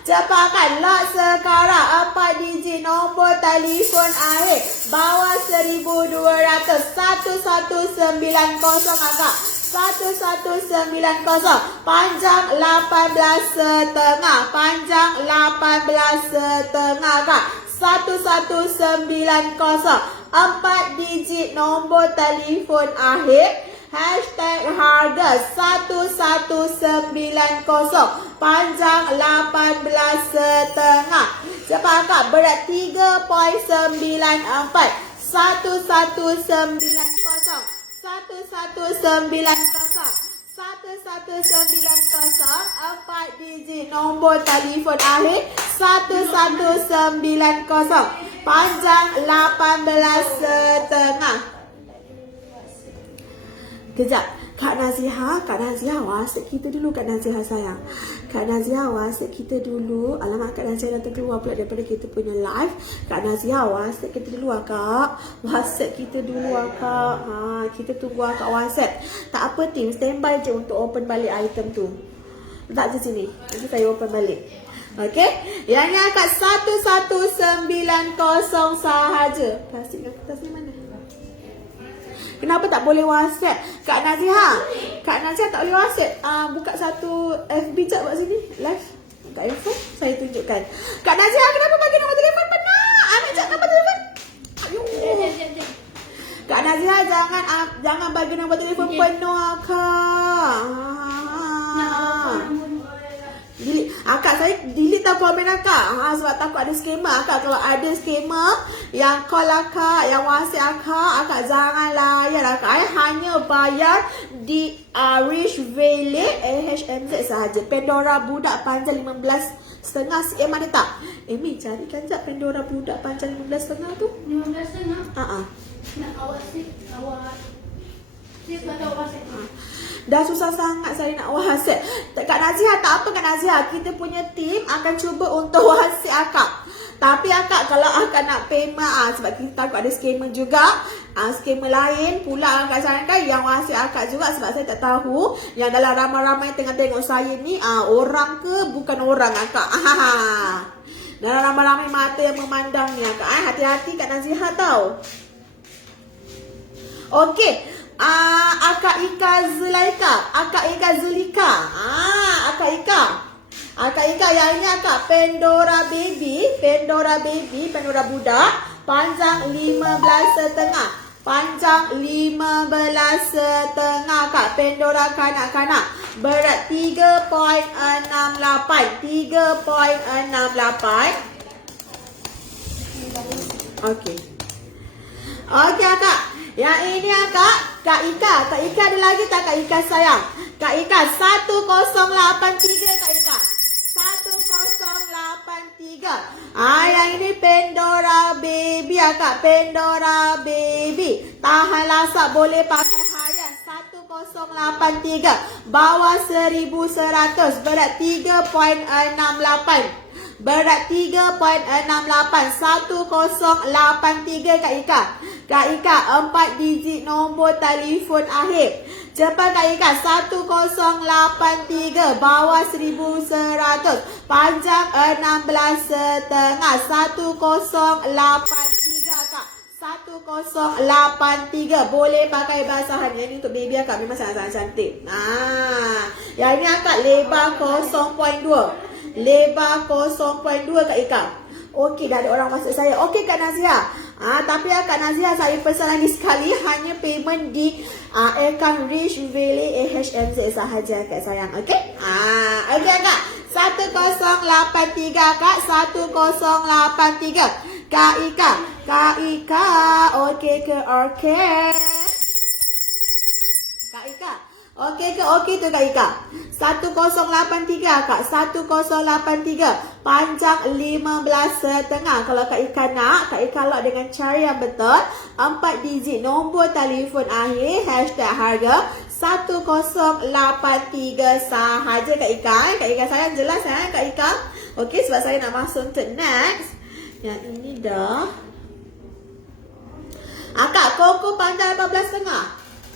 Cepatkan lot sekarang 4 digit nombor telefon akhir bawah 1,200. 1190 akak. 1190, panjang 18,5, panjang 18,5 akak. 1190, 4 digit nombor telefon akhir. Hashtag harga 1190, panjang 18,5. Cepat akak, berat 3.94. 1190, 1190, 4 digit nombor telefon akhir 1190, panjang 18,5. Kejap, Kak Naziha WhatsApp kita dulu Kak Naziha sayang. Kak Naziha WhatsApp kita dulu. Alamak, Kak Naziha dah terkeluar pula daripada kita punya live. Kak Naziha WhatsApp kita dulu akak. WhatsApp kita dulu akak. Kita tunggu akak WhatsApp. Tak apa tim, standby je untuk open balik item tu. Letak je sini. Nanti saya open balik. Okey. Yang ni akak 1190 sahaja. Plastik dengan kertas ni mana? Kenapa tak boleh WhatsApp? Kak Naziha tak boleh WhatsApp. Buka satu FB jap kat sini. Live. Kat info. Saya tunjukkan. Kak Naziha kenapa bagi nombor telefon penat? Ambil jap nombor telefon. Ayuh. Kak Naziha jangan bagi nombor telefon penuh akak. Akak saya delete tak komen akak. Sebab takut ada scammer akak. Kalau ada scammer yang call akak, yang WhatsApp akak jangan layan akak. Hanya bayar di Irish Valley AHMZ sahaja. Pandora budak panjang 15.5 scam ada tak? Amy carikan jap Pandora budak panjang 15.5 tu. 15.5? Nak awak sip atau WhatsApp? Dah susah sangat saya nak WhatsApp. Kak Naziha, tak apa Kak Naziha. Kita punya team akan cuba untuk WhatsApp akak. Tapi akak kalau akak nak payment, sebab kita takut ada scammer juga. Scammer lain pula akak sarankan yang WhatsApp akak juga. Sebab saya tak tahu yang dalam ramai-ramai tengah tengok saya ni orang ke bukan orang akak. Dalam ramai-ramai mata yang memandang ni akak. Hati-hati Kak Naziha tau. Okey. Akak Ika Zulaika, Akak Ika Zulika. Akak Ika yang ini akak Pandora baby, Pandora budak, panjang 15.5. Panjang 15.5 akak Pandora kanak-kanak. Berat 3.68. 3.68. Okey. Okey akak. Yang ini akak, Kak Ika ada lagi tak Kak Ika sayang? Kak Ika 1083 Kak Ika. 1083. Yang ini Pandora baby akak, Pandora baby. Tahan lasak, boleh pakai harian. 1083. Bawah 1100, berat 3.68. Berat 3.68. 1083 Kak Ika. Kak Ika, 4 digit nombor telefon akhir. Cepat Kak Ika, 1083, bawah 1100, panjang 16,5. 1083 Kak. 1083. Boleh pakai basahan. Yang ni untuk baby akak memang sangat-sangat cantik. Yang ni akak lebar 0.2. Lebar 0.2 Kak Ika. Okey, dah ada orang masuk saya. Okey Kak Nazia. Tapi Kak Nazia, saya pesan lagi sekali, hanya payment di account Rich Valley AHMZ sahaja Kak sayang. Okey? Okey Kak. 1083 Kak. 1083. Kak Ika. Kak Ika. Okey ke okey? Kak Ika. Okey ke okey tu Kak Ika. 1083 Kak. 1083. Panjang 15,5. Kalau Kak Ika nak, Kak Ika lock dengan cara yang betul. 4 digit nombor telefon akhir. Hashtag harga 1083 sahaja Kak Ika. Kak Ika sayang, jelas Kak Ika. Okey, sebab saya nak masuk untuk next. Yang ini dah. Kak, koko panjang 18,5.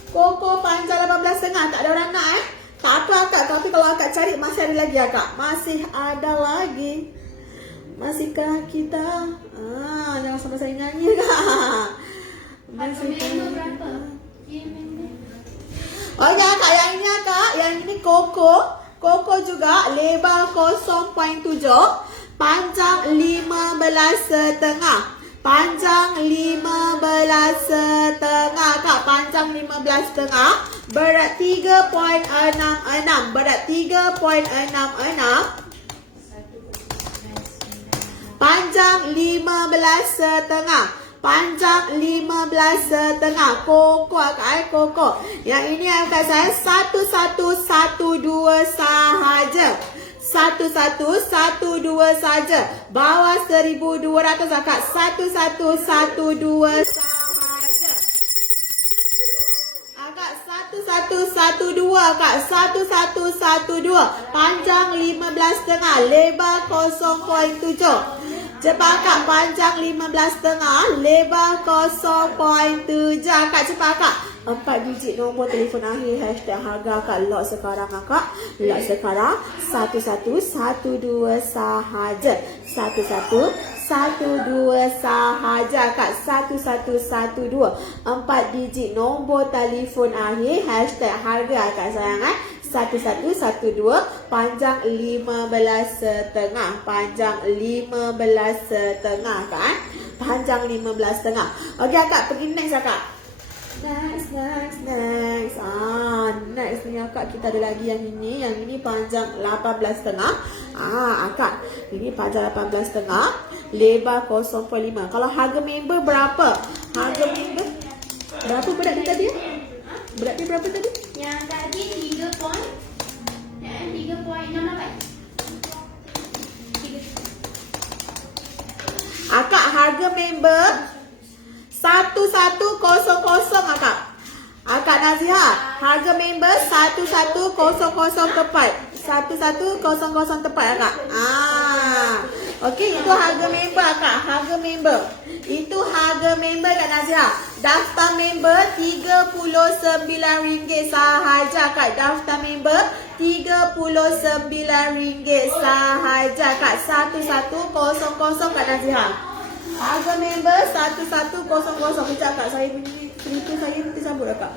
Koko panjang 18,5. Tak ada orang nak Tak apa Kak, tapi kalau Akak cari masih ada lagi Kak. Masih ada lagi. Masihkah kita? Jangan sampai saya nyanyi Kak. Masih berapa? Oh ya Kak, yang ini Kak. Yang ini koko. Koko juga lebar 0.7. Panjang 15,5. Panjang 15,5 Kak. Panjang 15,5. Berat 3.66. Berat 3.66. Panjang 15,5. Panjang 15,5. Koko Kak, koko. Yang ini Kak saya 1112 sahaja. 1112 saja. Bawah 1,200 Kak. 1112 sahaja. Kak, 1112 Kak. 1112. Panjang 15,5. Lebar 0.7. Cepat Kak, panjang 15,5. Lebar 0.7. Kak, cepat Kak. 4 digit nombor telefon akhir. Hashtag harga Kak. Lock sekarang Kak. Lock sekarang. 1112 sahaja. 1112 sahaja Kak. 1112. 4 digit nombor telefon akhir. Hashtag harga Kak sayang 1112. Panjang 15,5. Panjang 15,5 Kak. Panjang 15,5. Okey Kak, pergi next Kak. Next. Next ni Kak, kita ada lagi yang ini. Yang ini panjang 18,5. Kak, ini panjang 18,5. Lebar 0.5. Kalau harga member berapa? Harga member berapa berat dia tadi? Berat dia berapa tadi? Yang tadi 3.68. Kak, harga member 1100 Kak. Kak Nazia, harga member 1100 tepat. 1100 tepat Kak. Okey, itu harga member Kak. Harga member. Itu harga member Kak Nazia. Daftar member RM39 sahaja Kak. Daftar member RM39 sahaja Kak. 1100 Kak Nazia. Harga member 1100. Kejap Kak, saya punya cerita saya nanti sambut Kak.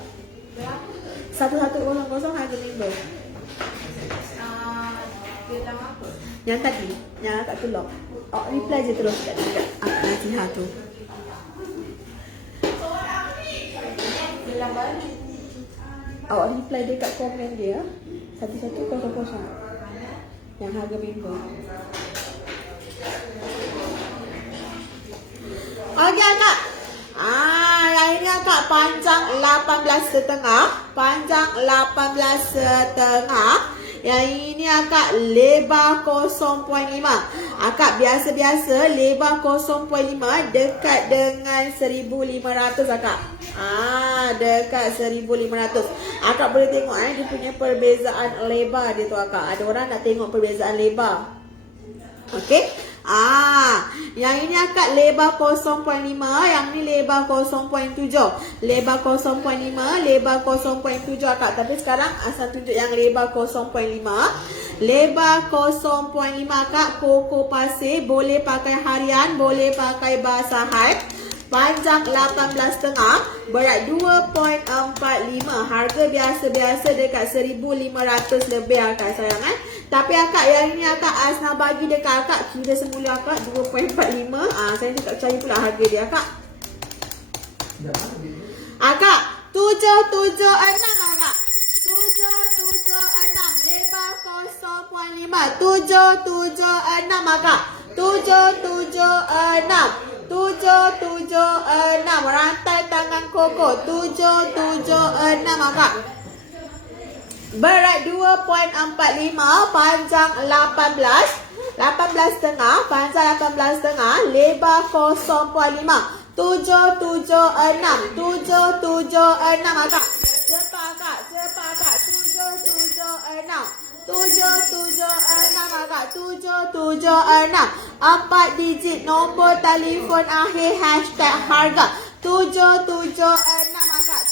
1100 harga member. Yang tadi, yang Kak tu lock. Reply je terus kat Nazihah tu. Awak reply dekat komen dia 1100. Yang harga member. Okey Kak. Yang ini Kak panjang 18,5. Panjang 18,5. Yang ini Kak lebar 0.5. Kak biasa-biasa lebar 0.5 dekat dengan 1,500 Kak. Dekat 1,500. Kak boleh tengok dia punya perbezaan lebar dia tu Kak. Ada orang nak tengok perbezaan lebar. Okey. Yang ini akak lebar 0.5, yang ni lebar 0.7. Lebar 0.5, lebar 0.7 akak. Tapi sekarang asal tunjuk yang lebar 0.5. Lebar 0.5 akak, koko pasir, boleh pakai harian, boleh pakai basahan. Panjang 18.5, berat 2.45. Harga biasa-biasa dekat 1,500 lebih akak sayang Tapi akak yang ini akak Asna bagi dekat akak kira semula akak 2.45. Saya tak percaya pula harga dia akak. Akak 776 akak. 776 lebar 0.5. 776 akak. 776. 776 rantai tangan koko 776 akak. Berat 2.45, panjang 18.5, panjang 18.5, lebar 0.5. 776 akak. Cepat akak, 776 akak. 776 4 digit nombor telefon akhir hashtag harga 776 akak.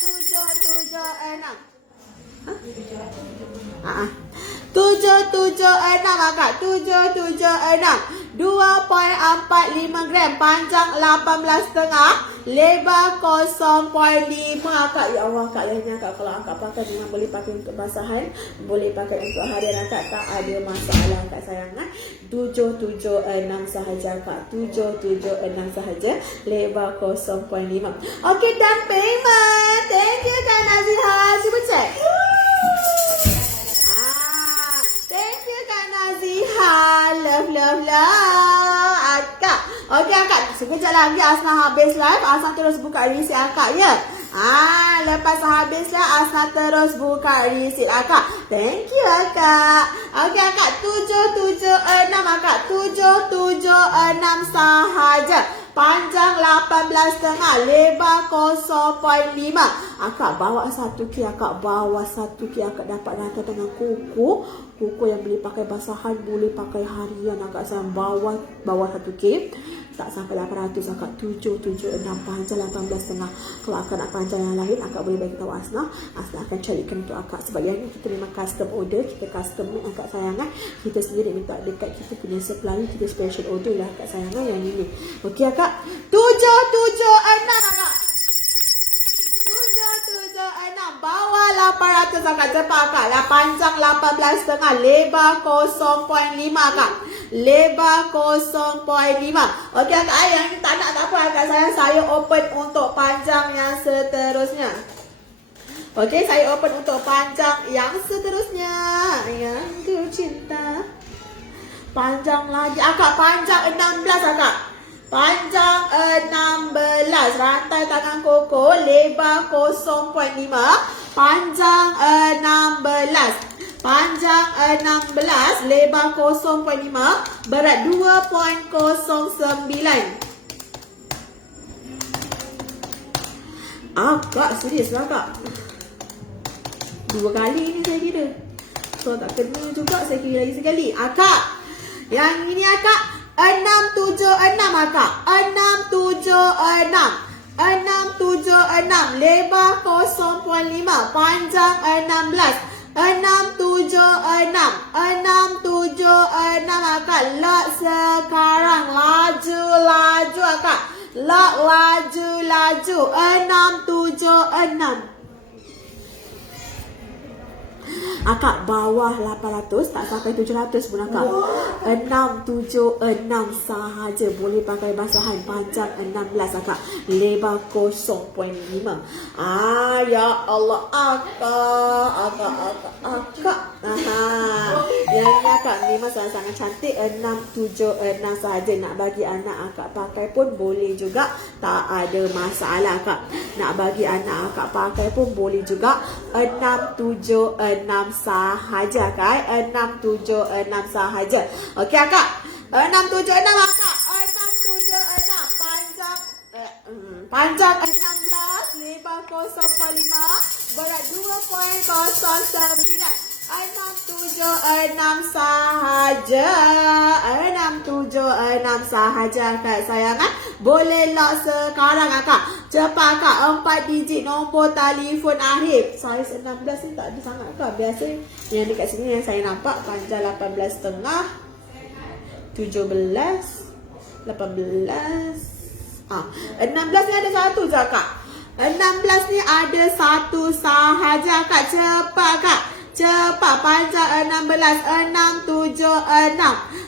776 akak. 776 2.45 gram, panjang 18.5, lebar 0.5 akak. Ya Allah akak, lainnya akak kalau akak pakai memang boleh pakai untuk basahan, boleh pakai untuk harian akak, tak ada masalah akak sayang 776 sahaja akak. 776 sahaja, lebar 0.5. Okey, done payment. Thank you Kak Naziha. Cuba check. Thank you Kak Naziha. Love akak. Okey akak, sekejap lagi Asna habis live, Asna terus buka receipt akak ya. Lepas habis live Asna terus buka receipt akak. Thank you akak. Okey akak, 776 akak. 776 sahaja. Panjang 18.5, lebar 0.5. Akak bawa 1K, akak bawa 1K, akak dapat rantai tangan kuku. Kuku yang boleh pakai basahan, boleh pakai harian akak sayang. Bawa 1K. Tak sampai 800 akak. 776, panjang 18.5. Kalau akak nak panjang yang lain, akak boleh bagi tahu Asna. Asna akan carikan untuk akak. Sebab yang ni kita memang custom order. Kita custom ni akak sayang Kita sendiri minta dekat kita punya supplier. Kita special order lah akak sayang yang ini. Okey akak. 776 akak. 776 bawah 800 akak. Cepat akak. Panjang 18.5, lebar 0.5 akak. Lebar 0.5. Okey akak, yang tak nak tak apa akak sayang. Saya open untuk panjang yang seterusnya. Okey, saya open untuk panjang yang seterusnya. Yang tercinta. Panjang lagi akak. Panjang 16 akak. Panjang 16, rantai tangan koko, lebar 0.5, panjang 16. Panjang 16, lebar 0.5, berat 2.09. Akak serius lah kak. 2 kali ni saya kira. Kalau tak kena juga saya kira lagi sekali. Akak, yang ini akak 676 akak. 676, lebar 0.5, panjang 16. 676 akak. Lock sekarang. Laju akak. Lock laju 676. Akak bawah 800, tak sampai 700 pun akak. 676 sahaja, boleh pakai basahan. Panjang 16 akak, lebar 0.5. Ya Allah akak. Yang ni akak memang sangat-sangat cantik. 676 sahaja. Nak bagi anak akak pakai pun boleh juga, tak ada masalah akak. Nak bagi anak akak pakai pun boleh juga. 676 sahaja kak. 676 sahaja. Okey akak. 676 akak. 676 panjang 16, lebar 0.5, berat 2.09. 6 sahaja. 6 sahaja Kak sayangan. Boleh lock sekarang Kak. Cepat Kak, 4 digit nombor telefon akhir. Saiz 16 ni tak ada sangat Kak. Biasa yang dekat sini yang saya nampak panjang 18.5, 17, 18. 16 ni ada satu je Kak. 16 ni ada satu sahaja Kak. Cepat Kak. Cepat, panjang 16, 676.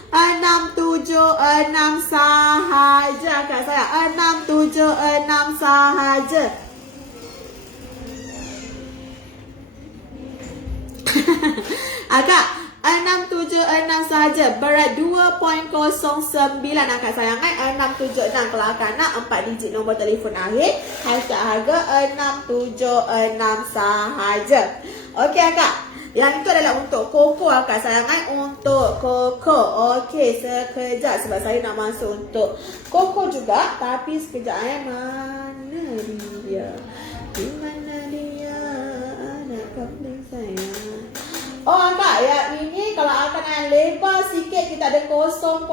676 sahaja Kak saya. 676 sahaja. Kak, 676 sahaja. Berat 2.09 Kak sayang kan. 676 kalau akak nak 4 digit nombor telefon akhir. Hashtag harga 676 sahaja. Okey Kak. Yang itu adalah untuk Koko Kak sayangan. Untuk Koko. Okey, sekejap sebab saya nak masuk untuk Koko juga. Tapi sekejap mana dia? Di mana dia? Anak kambing saya. Oh Kak, yang ini kalau akan nak lebar sikit kita ada 0.8.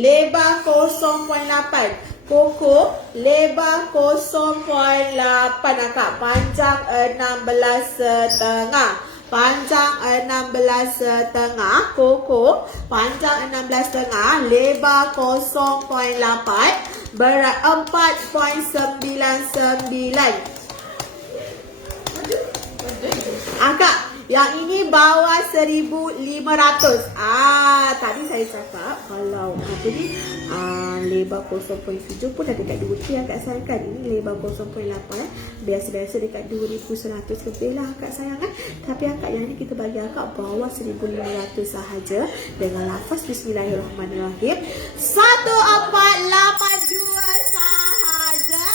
Lebar 0.8. Koko lebar 0.8 Kak. Panjang 16.5. Panjang 16.5. Koko panjang 16.5, lebar 0.8, berat 4.99. Kak, yang ini bawah 1,500. Tadi saya cakap kalau apa ni lebar 0.7 pun dah dekat 2K Kak sayang kan. Ini lebar 0.8 biasa-biasa dekat 2,100 lebih lah Kak sayang kan. Tapi akak yang ni kita bagi akak bawah 1,500 sahaja dengan lafaz Bismillahirrahmanirrahim. 1482 sahaja.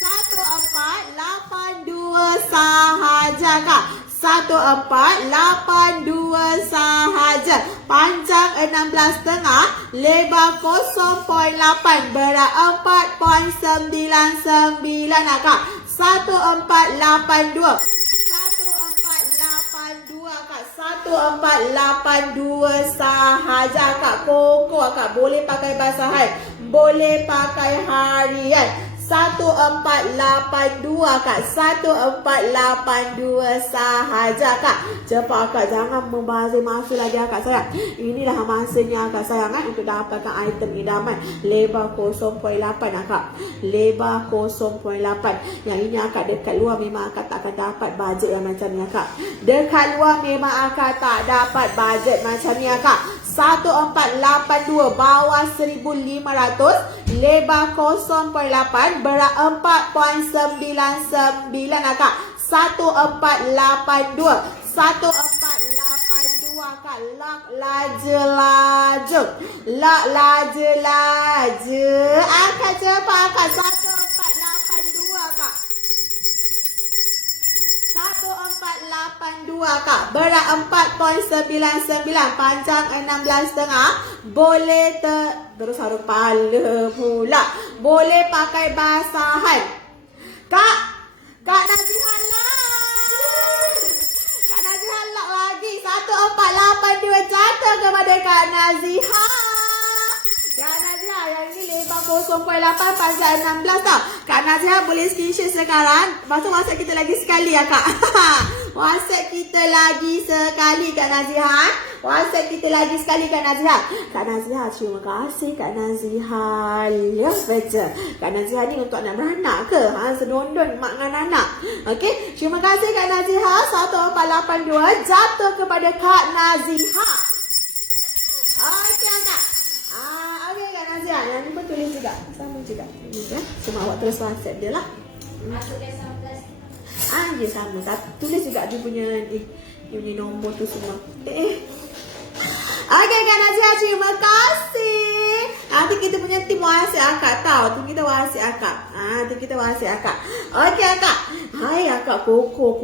1482 sahaja Kak. 1482 sahaja. Panjang 16.5, lebar 0.8, berat 4.99 Kak. 1482. 1482 Kak. 1482 sahaja Kak. Koko Kak. Boleh pakai basahan, boleh pakai harian. 1482 Kak. 1482 sahaja Kak. Cepat Kak, jangan membazir masa lagi Kak sayang. Inilah masanya Kak sayang untuk dapatkan item idaman. Lebar 0.8 Kak. Lebar 0.8. Yang ini Kak dekat luar memang Kak tak akan dapat bajet yang macam ni Kak. Dekat luar memang Kak tak dapat bajet macam ni Kak. 1482 bawah 1,500, lebar 0.8, berat 4.99 Kak. 1482. 1482 Kak. Lock laju-laju. Lock laju-laju. Akak cepat Kak. 1482 Kak. 1482 Kak. Berat 4.99, panjang 16.5. Boleh terus harus kepala pula. Boleh pakai basahan. Kak Nazihan lah. Kak Nazihan lock lagi. 1482 jatuh kepada Kak Nazihan. Kak Nazihan yang ini lebar 0.8, panjang 16 tau. Kak Nazihan boleh screenshot sekarang. Lepas tu WhatsApp kita lagi sekali ya Kak. WhatsApp kita lagi sekali Kak Nazihan. WhatsApp kita lagi sekali Kak Nazihan. Kak Nazihan, terima kasih Kak Nazihan. Ya betul. Kak Nazihan ni untuk anak beranak ke? Sedondon mak dengan anak. Okey, terima kasih Kak Nazihan. 1482 jatuh kepada Kak Nazihan. Okey Kak. Okey Kak Nazihan. Yang ni pun tulis juga. Sama juga. Cuma awak terus WhatsApp dia lah. Masukkan 19. Ya sama. Tulis juga dia punya nombor tu semua. Okey Kak Nazihan, terima kasih. Nanti kita punya tim WhatsApp akak tahu. Tu kita WhatsApp akak. Tu kita WhatsApp akak. Okey akak. Hai akak Koko.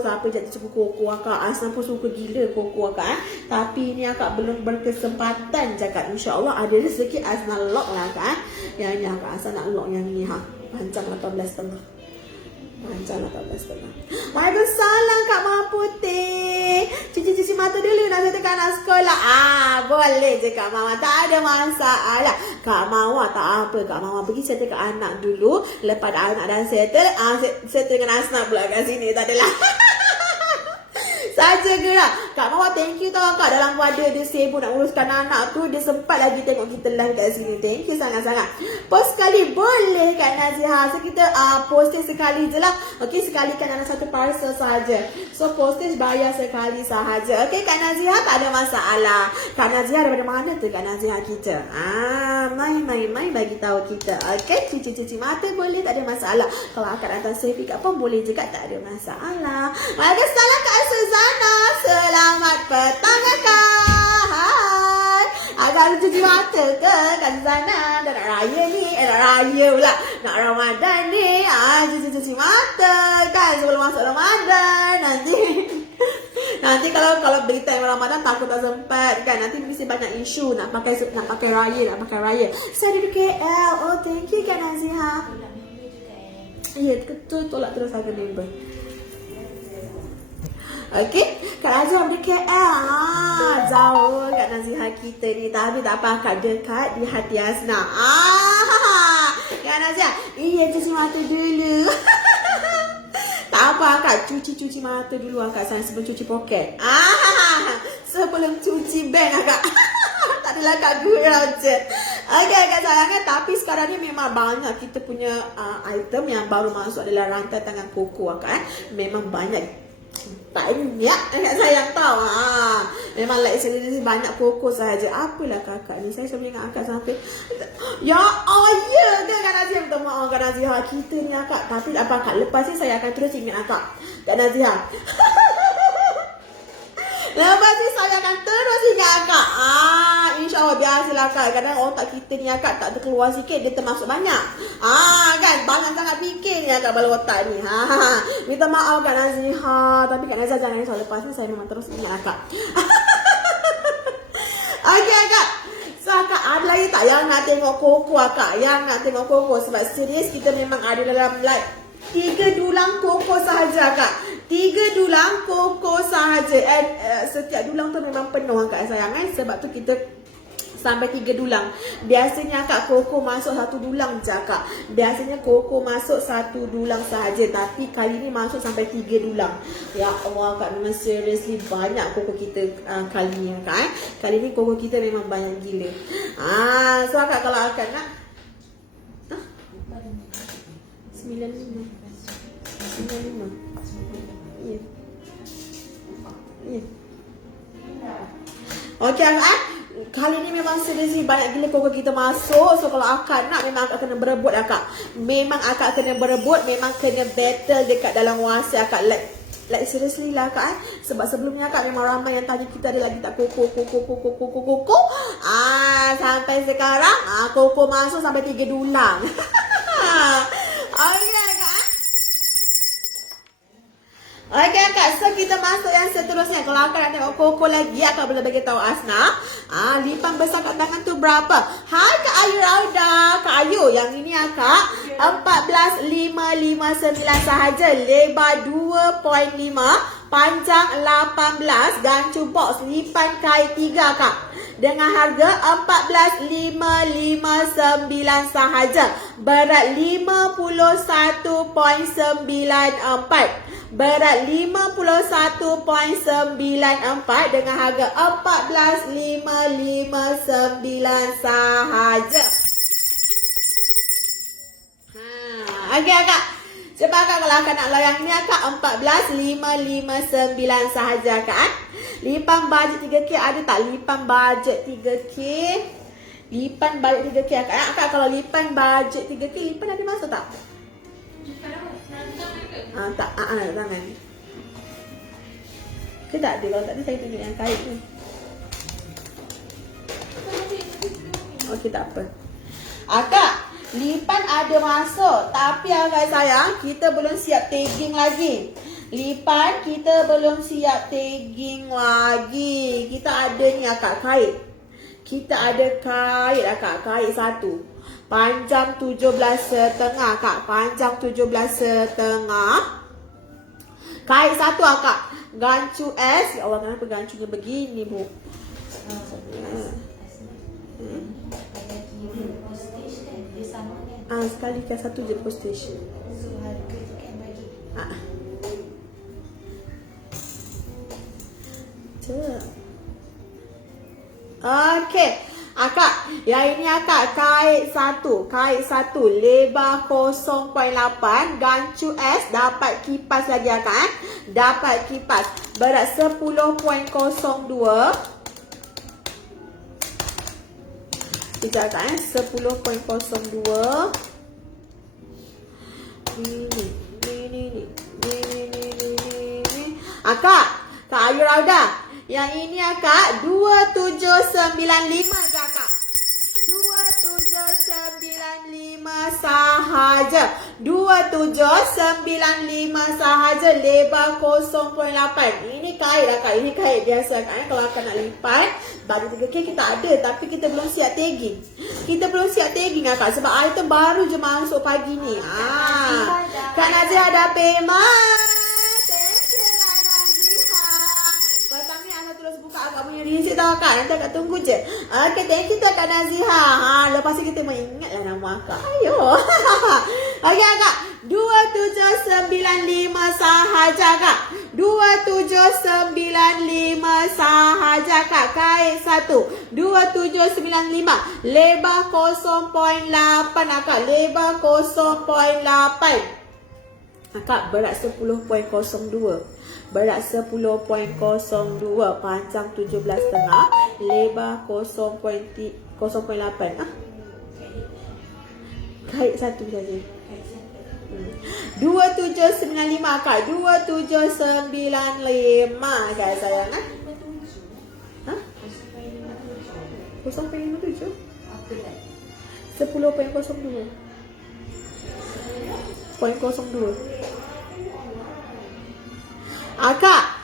Siapa jadi cuba Koko akak. Asal pun suka gila Koko akak. Tapi ni akak belum berkesempatan cakap. InsyaAllah ada rezeki Asnal lock lah akak. Yang ni akak asal nak lock yang ni Panjang 18.5. Panjang 18.5. Waalaikumsalam Kak Mama Putih. Cuci mata dulu nak tekan anak sekolah. Boleh je Kak Mama. Tak ada masalah. Kak Mama tak apa. Kak Mama pergi settle ke anak dulu. Lepas anak dah settle, settle dengan Asna pula kat sini. Tak adalah. Saja gerak. Kak Mama thank you tau Kak. Dalam pada dia sibuk nak uruskan anak tu, dia sempat lagi tengok kita live kat sini. Thank you sangat-sangat. Post sekali boleh Kak Naziha. So kita postage sekali je lah. Okay, sekalikan dalam satu parcel sahaja. So postage bayar sekali sahaja. Okay Kak Naziha, tak ada masalah. Kak Naziha daripada mana tu Kak Naziha kita? Mai bagi tahu kita. Okay, cuci mata boleh, tak ada masalah. Kalau akak datang selfie kat pun boleh juga, tak ada masalah. Waalaikumsalam Kak Suzana. Selamat petang Kak. Hai. Agak ada cuci mata ke Kak Suzana? Dah nak raya ni. Nak raya pula. Nak Ramadan ni. Cuci mata kan sebelum masuk Ramadan. Nanti kalau beri time Ramadan takut tak sempat kan. Nanti mesti banyak isu nak pakai raya. Saya di KL. Oh, thank you Kak Naziha. Ya, betul tolak terus harga member. Okay, Kak Nazia di KL. Jauh Kak Naziha kita ni. Tapi tak apa, Kak dekat di hati Asna. Kak Nazia, cuci mata dulu. Tak apa Kak, cuci mata dulu Kak sayang sebelum cuci poket. Sebelum cuci bank Kak. Tak adalah Kak gurau je. Okay Kak sayangnya, tapi sekarang ni memang banyak kita punya item yang baru masuk adalah rantai tangan koko Kak. Memang banyak. Banyak Kak sayang tahu. Memang like sendiri banyak koko sahaja. Apalah kakak ni, saya selalu ingat akak sampai ya ya ke Kak Naziha. Minta maaf Kak Naziha, kita ni akak. Tapi apa Kak, lepas ni saya akan terus ingat akak Kak Naziha. Lepas ni saya akan terus ingat akak. InsyaAllah biasalah Kak. Kadang otak kita ni akak tak terkeluar sikit, dia termasuk banyak. Kan banyak sangat fikir ni akak bala otak ni. Minta maaf Kak Naziha. Tapi Kak Naziha jangan risau, lepas ni saya memang terus ingat akak. Okay Kak. So akak ada lagi tak yang nak tengok koko akak? Yang nak tengok koko. Sebab series kita memang ada dalam like 3 dulang koko sahaja Kak. 3 dulang koko sahaja. Setiap dulang tu memang penuh Kak sayang sebab tu kita sampai 3 dulang. Biasanya Kak koko masuk 1 dulang je Kak. Biasanya koko masuk 1 dulang sahaja. Tapi kali ni masuk sampai 3 dulang. Ya Allah Kak, memang seriously banyak koko kita kali ni Kak. Kali ni koko kita memang banyak gila. So Kak kalau akak nak 95. Ya. Okey akak. Kali ni memang seriously banyak gila koko kita masuk. So kalau akak nak, memang akak kena berebut akak. Memang akak kena berebut. Memang kena battle dekat dalam WhatsApp akak. Like seriously lah akak Sebab sebelumnya akak memang ramai yang tanya kita ada lagi tak koko. Sampai sekarang koko masuk sampai 3 dulang. Okay akak. Okay akak, so kita masuk yang seterusnya. Kalau akak nak tengok koko lagi, akak boleh bagi tahu Asna. Lipan besar kat tangan tu berapa? Hai Kak Ayu Rauda. Kak Ayu, yang ini akak 14,559 sahaja. Lebar 2.5, panjang 18, gancu box lipan kain 3 Kak. Dengan harga 14,559 sahaja. Berat 51.94. Berat 51.94 dengan harga 14,559 sahaja. Okey akak. Sebab akak kalau akak nak layang ni akak 14,559 sahaja akak. Lipan bajet 3K ada tak? Lipan bajet 3K. Lipan bajet 3K akak. Akak kalau lipan bajet 3K, lipan ada masuk tak? Tak, tangan. Ke tak ada? Kalau tak ada, saya tunjuk yang kait ni. Okey, tak apa. Akak, lipan ada masuk. Tapi akak sayang, kita belum siap tagging lagi. Lipan, kita belum siap tagging lagi. Kita ada ni akak kait. Kita ada kait lah kak. Kait 1. Panjang 17,5 kak. Panjang 17,5. Kait 1 lah kak. Gancu S. Ya Allah, kenapa gancunya begini bu? Sekali kan 1 je postage. Okey. Akak, yang ini akak kait 1. Kait 1 lebar 0.8. Gancu S. Dapat kipas lagi akak. Dapat kipas. Berat 10.02. Sekejap akak 10.02. Ni. Akak, Kak Ayu Rauda. Yang ini akak 2795 akak. 2795 sahaja. 2795 sahaja, lebar 0.8. Ini kait akak. Ini kait biasa akak. Kalau akak nak lipat baju 3K kita ada, tapi kita belum siap tagging. Kita belum siap tagging akak sebab item baru je masuk pagi ni. Kak Nazia ada payment. Terus buka akak punya receipt tau akak. Nanti akak tunggu je. Okay, thank you tu Kak Naziha. Lepas tu kita mengingatlah nama akak. Ayo. Okay akak. 2795 sahaja akak. 2795 sahaja akak. Kait 1. 2795. Lebar 0.8 akak. Lebar 0.8. Akak berat 10.02. Berat 10.02, panjang 17,5, lebar 0.8. Kait 1 saja. 2795 kak. 2795 guys sayang. 0.57. 10.02. 0.02. Akak,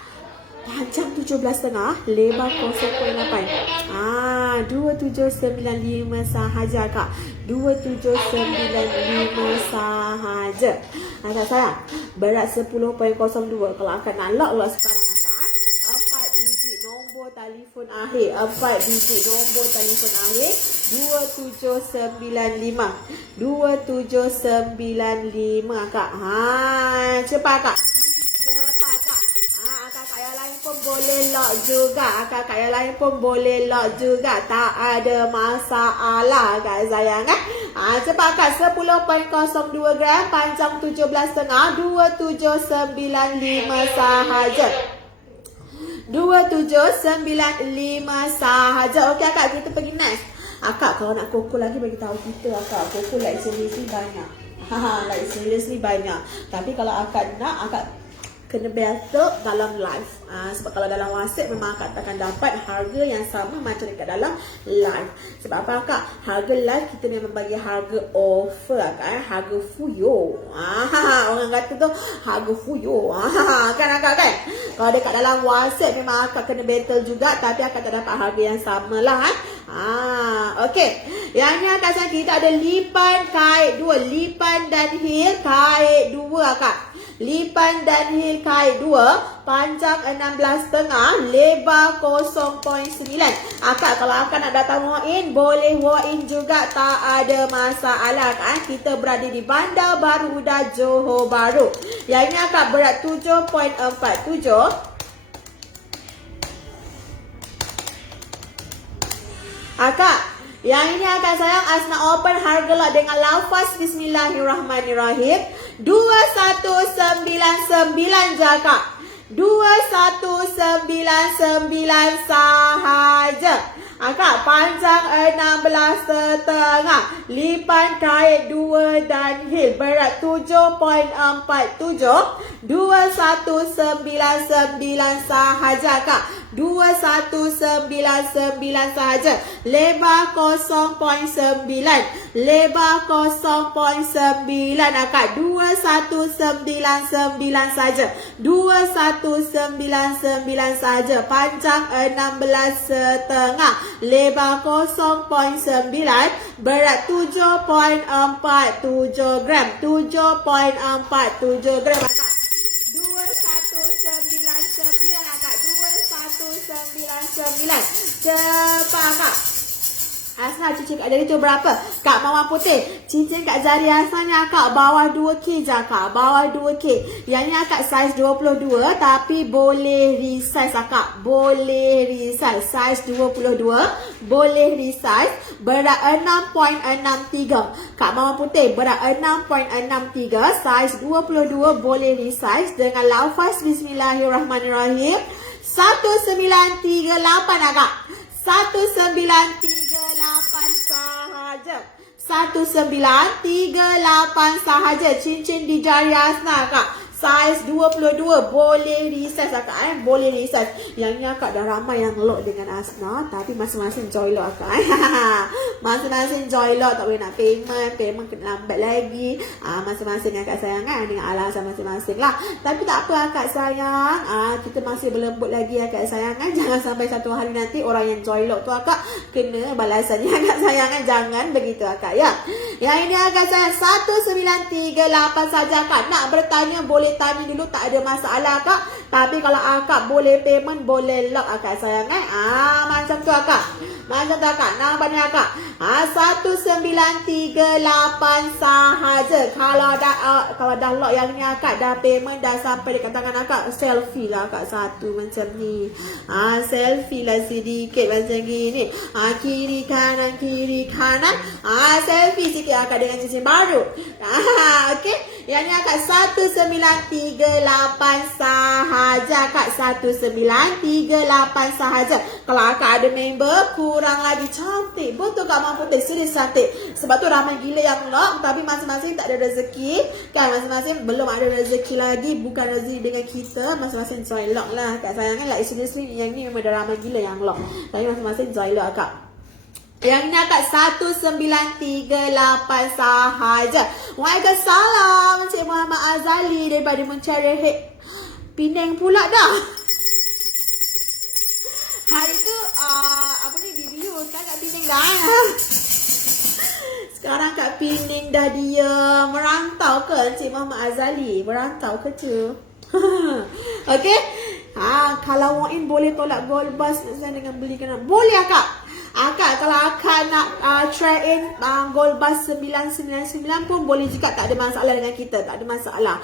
panjang 17,5, lebar 0.8. 2795 sahaja kak. 2795 sahaja. Akak sayang, berat 10.02. Kalau akak nak lock sekarang akak, 4 digit nombor telefon akhir. 4 digit nombor telefon akhir 2795. 2795 kak. Cepat kak. Boleh lock juga. Akak yang lain pun boleh lock juga. Tak ada masalah guys sayang cepat akak. 10.02 gram. Panjang 17,5. 2795 sahaja. 2795 sahaja. Okey akak, kita pergi next. Akak kalau nak koko lagi bagi tahu kita akak. Koko like seriously banyak. Like seriously banyak. Tapi kalau akak nak, akak kena battle dalam live. Sebab kalau dalam WhatsApp memang akak takkan dapat harga yang sama macam dekat dalam live. Sebab apa akak? Harga live kita memang bagi harga offer akak harga fuyo. Orang kata tu harga fuyo. Kan akak kan? Kalau dekat dalam WhatsApp memang akak kena battle juga, tapi akak tak dapat harga yang sama lah okey. Yang ni akak sayang, kita ada lipan kait 2. Lipan dan heel kait 2 akak. Lipan dan heel kait 2, panjang 16,5, lebar 0.9. Akak kalau akak nak datang walk in, boleh walk in juga, tak ada masalah kan. Kita berada di Bandar Baru Uda, Johor Bahru. Yang ini akak berat 7.47. Akak, yang ini akak sayang Asna open harga lot dengan lafaz Bismillahirrahmanirrahim. 2199 je akak. 2199 sahaja. Akak panjang 16,5. Lipan kait 2 dan heel. Berat 7.47. 2199 sahaja akak. 2199 sahaja. Lebar 0.9. Lebar 0.9 akak. 2199 saja. 2199 saja. Panjang 16,5. Lebar 0.9. Berat 7.47 gram. 7.47 gram akak. 2199 akak. 2199. Cepat akak. Asna cincin kat jari tu berapa? Kak Mawar Putih, cincin kat jari Asna ni akak bawah 2K je akak. Bawah 2K. Yang ni akak saiz 22 tapi boleh resize akak. Boleh resize. Saiz 22 boleh resize. Berat 6.63. Kak Mawar Putih berat 6.63. Saiz 22 boleh resize dengan lafaz Bismillahirrahmanirrahim. 1938 akak. 1938 sahaja. 1938 sahaja. Cincin di jari Asna kak. Saiz 22 boleh resize akak boleh resize. Yang ni akak dah ramai yang lock dengan Asna tapi masing-masing joy lock akak masing-masing joy lock tak boleh nak payment kena lambat lagi. Masing-masing akak sayang dengan alasan masing-masing lah. Tapi tak apa akak sayang. Kita masih berlembut lagi akak sayang jangan sampai satu hari nanti orang yang joy lock tu akak kena balasannya akak sayang jangan begitu akak ya. Yang ini akak sayang 1938 saja akak. Nak bertanya boleh tanya dulu, tak ada masalah kak. Tapi kalau akak boleh payment, boleh lock akak sayang macam tu akak. Macam tu akak. Nampak ni akak. 1938 sahaja. Kalau dah lock yang ni akak, dah payment, dah sampai dekat tangan akak, selfie lah akak satu macam ni. Selfie lah sedikit macam gini. Kiri kanan. Selfie sikit akak dengan cincin baru. Okey. Yang ni akak 1938 sahaja kak. 1938 sahaja. Kalau akak ada member kurang lagi cantik. Betul kak Mawar Putih, serius cantik. Sebab tu ramai gila yang lock tapi masing-masing tak ada rezeki. Kan masing-masing belum ada rezeki lagi. Bukan rezeki dengan kita. Masing-masing join lock lah kak sayang like seriously yang ni memang dah ramai gila yang lock. Tapi masing-masing join lock kak. Yang ni akak 1938 sahaja. Waalaikumsalam Encik Muhammad Azali daripada Mencari Penang pula dah. Hari tu video sekarang kat Penang dah. Sekarang kat Penang dah dia merantau ke Encik Muhammad Azali? Merantau kerja. Okey. Kalau walk in boleh tolak gold bus dengan beli kena. Boleh akak. Akak kalau akak nak try in gold bus 999 pun boleh juga, tak ada masalah dengan kita, tak ada masalah.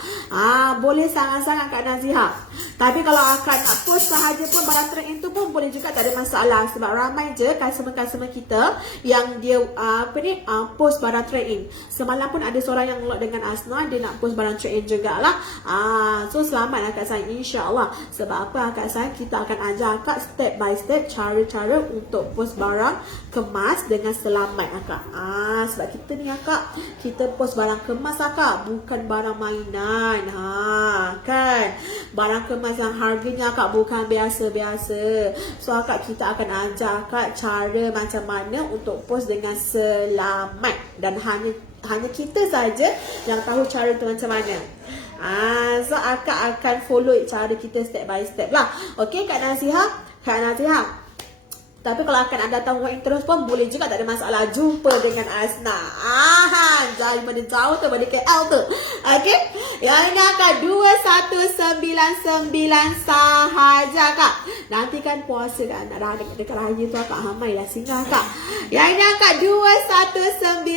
Boleh sangat-sangat Kak Nazihah. Tapi kalau akak nak post sahaja pun barang trade in tu pun boleh juga, tak ada masalah. Sebab ramai je customer-customer kita yang dia post barang trade in. Semalam pun ada seorang yang lock dengan Asna, dia nak post barang trade in jugalah. So selamat akak sayang, insya-Allah. Sebab apa akak sayang, kita akan ajar akak step by step cara-cara untuk post barang kemas dengan selamat akak. Sebab kita ni akak, kita post barang kemas akak, bukan barang mainan. Kan, barang kemas yang harganya akak bukan biasa-biasa. So akak, kita akan ajar akak cara macam mana untuk post dengan selamat. Dan hanya kita saja yang tahu cara tu macam mana. So akak akan follow cara kita step by step lah. Okey Kak Nazihah? Tapi kalau akan anda tahu walk in terus pun boleh juga, tak ada masalah. Jumpa dengan Asna. Daripada jauh tu, daripada KL tu. Okey. Yang ini akan 2199 sahaja kak. Nanti kan puasa kan, nak dekat raya tu akak hamai lah singgah kak. Yang ini akan 2199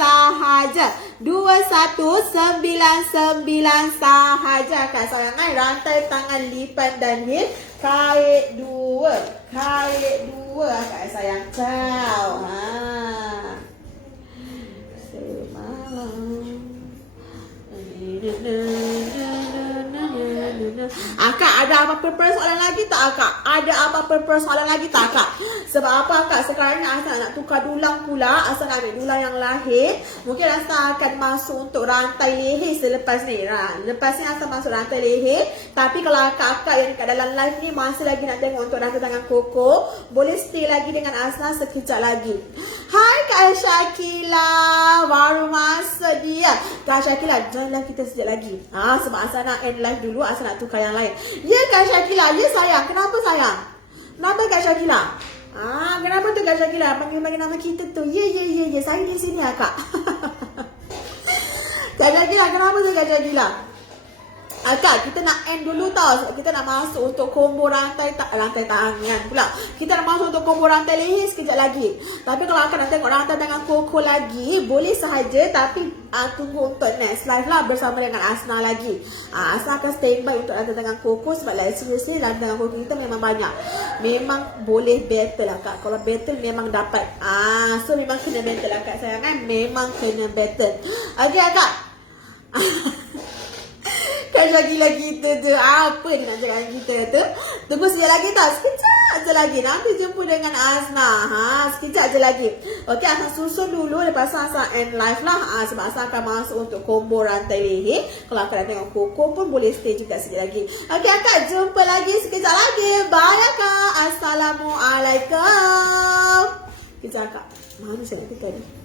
sahaja. 2199 sahaja kak sayang. Rantai tangan lipan dan hil. Kait dua akak sayang. Ciao. Akak ada apa-apa persoalan lagi tak akak? Ada apa-apa persoalan lagi tak akak? Sebab apa Kak? Sekarang ni Asna nak tukar dulang pula. Asna nak ambil dulang yang lahir. Mungkin Asna akan masuk untuk rantai leher selepas ni. Lepas ni Asna masuk rantai leher. Tapi kalau akak-akak yang kat dalam live ni masih lagi nak tengok untuk rantai tangan Koko, boleh stay lagi dengan Asna sekejap lagi. Hai Kak Syakila, baru masuk dia. Kak Syakila, joinlah kita sekejap lagi. Sebab Asna nak end live dulu, Asna nak tukar yang lain. Ya Kak Syakila, ya sayang. Kenapa sayang? Kenapa Kak Syakila? Kenapa tu Kak Syakila panggil-panggil nama kita tu? Ya. Saya di sini Kak. Kak Syakila, kenapa tu Kak Syakila? Kak, kita nak end dulu tau. Kita nak masuk untuk combo rantai tangan pula. Kita nak masuk untuk combo rantai leher sekejap lagi. Tapi kalau akan nak tengok rantai tangan Koko lagi, boleh sahaja. Tapi tunggu untuk next live lah bersama dengan Asna lagi. Asna akan standby untuk rantai tangan Koko. Sebab like seriously rantai tangan Koko kita memang banyak. Memang boleh battle lah Kak. Kalau battle memang dapat. So memang kena battle lah Kak sayang kan. Memang kena battle. Okay Kak. Kak Syakila kita tu, apa dia nak cakap dengan kita tu? Tunggu sekejap lagi tau, sekejap je lagi. Nanti jumpa dengan Asna. Sekejap je lagi. Okey, Asna susun dulu. Lepas tu Asna end live lah. Sebab Asna akan masuk untuk combo rantai leher. Kalau akak nak tengok Koko pun boleh stay juga sekejap lagi. Okey akak, jumpa lagi sekejap lagi. Bye akak. Assalamualaikum. Kejap akak. Mana saya nak tadi?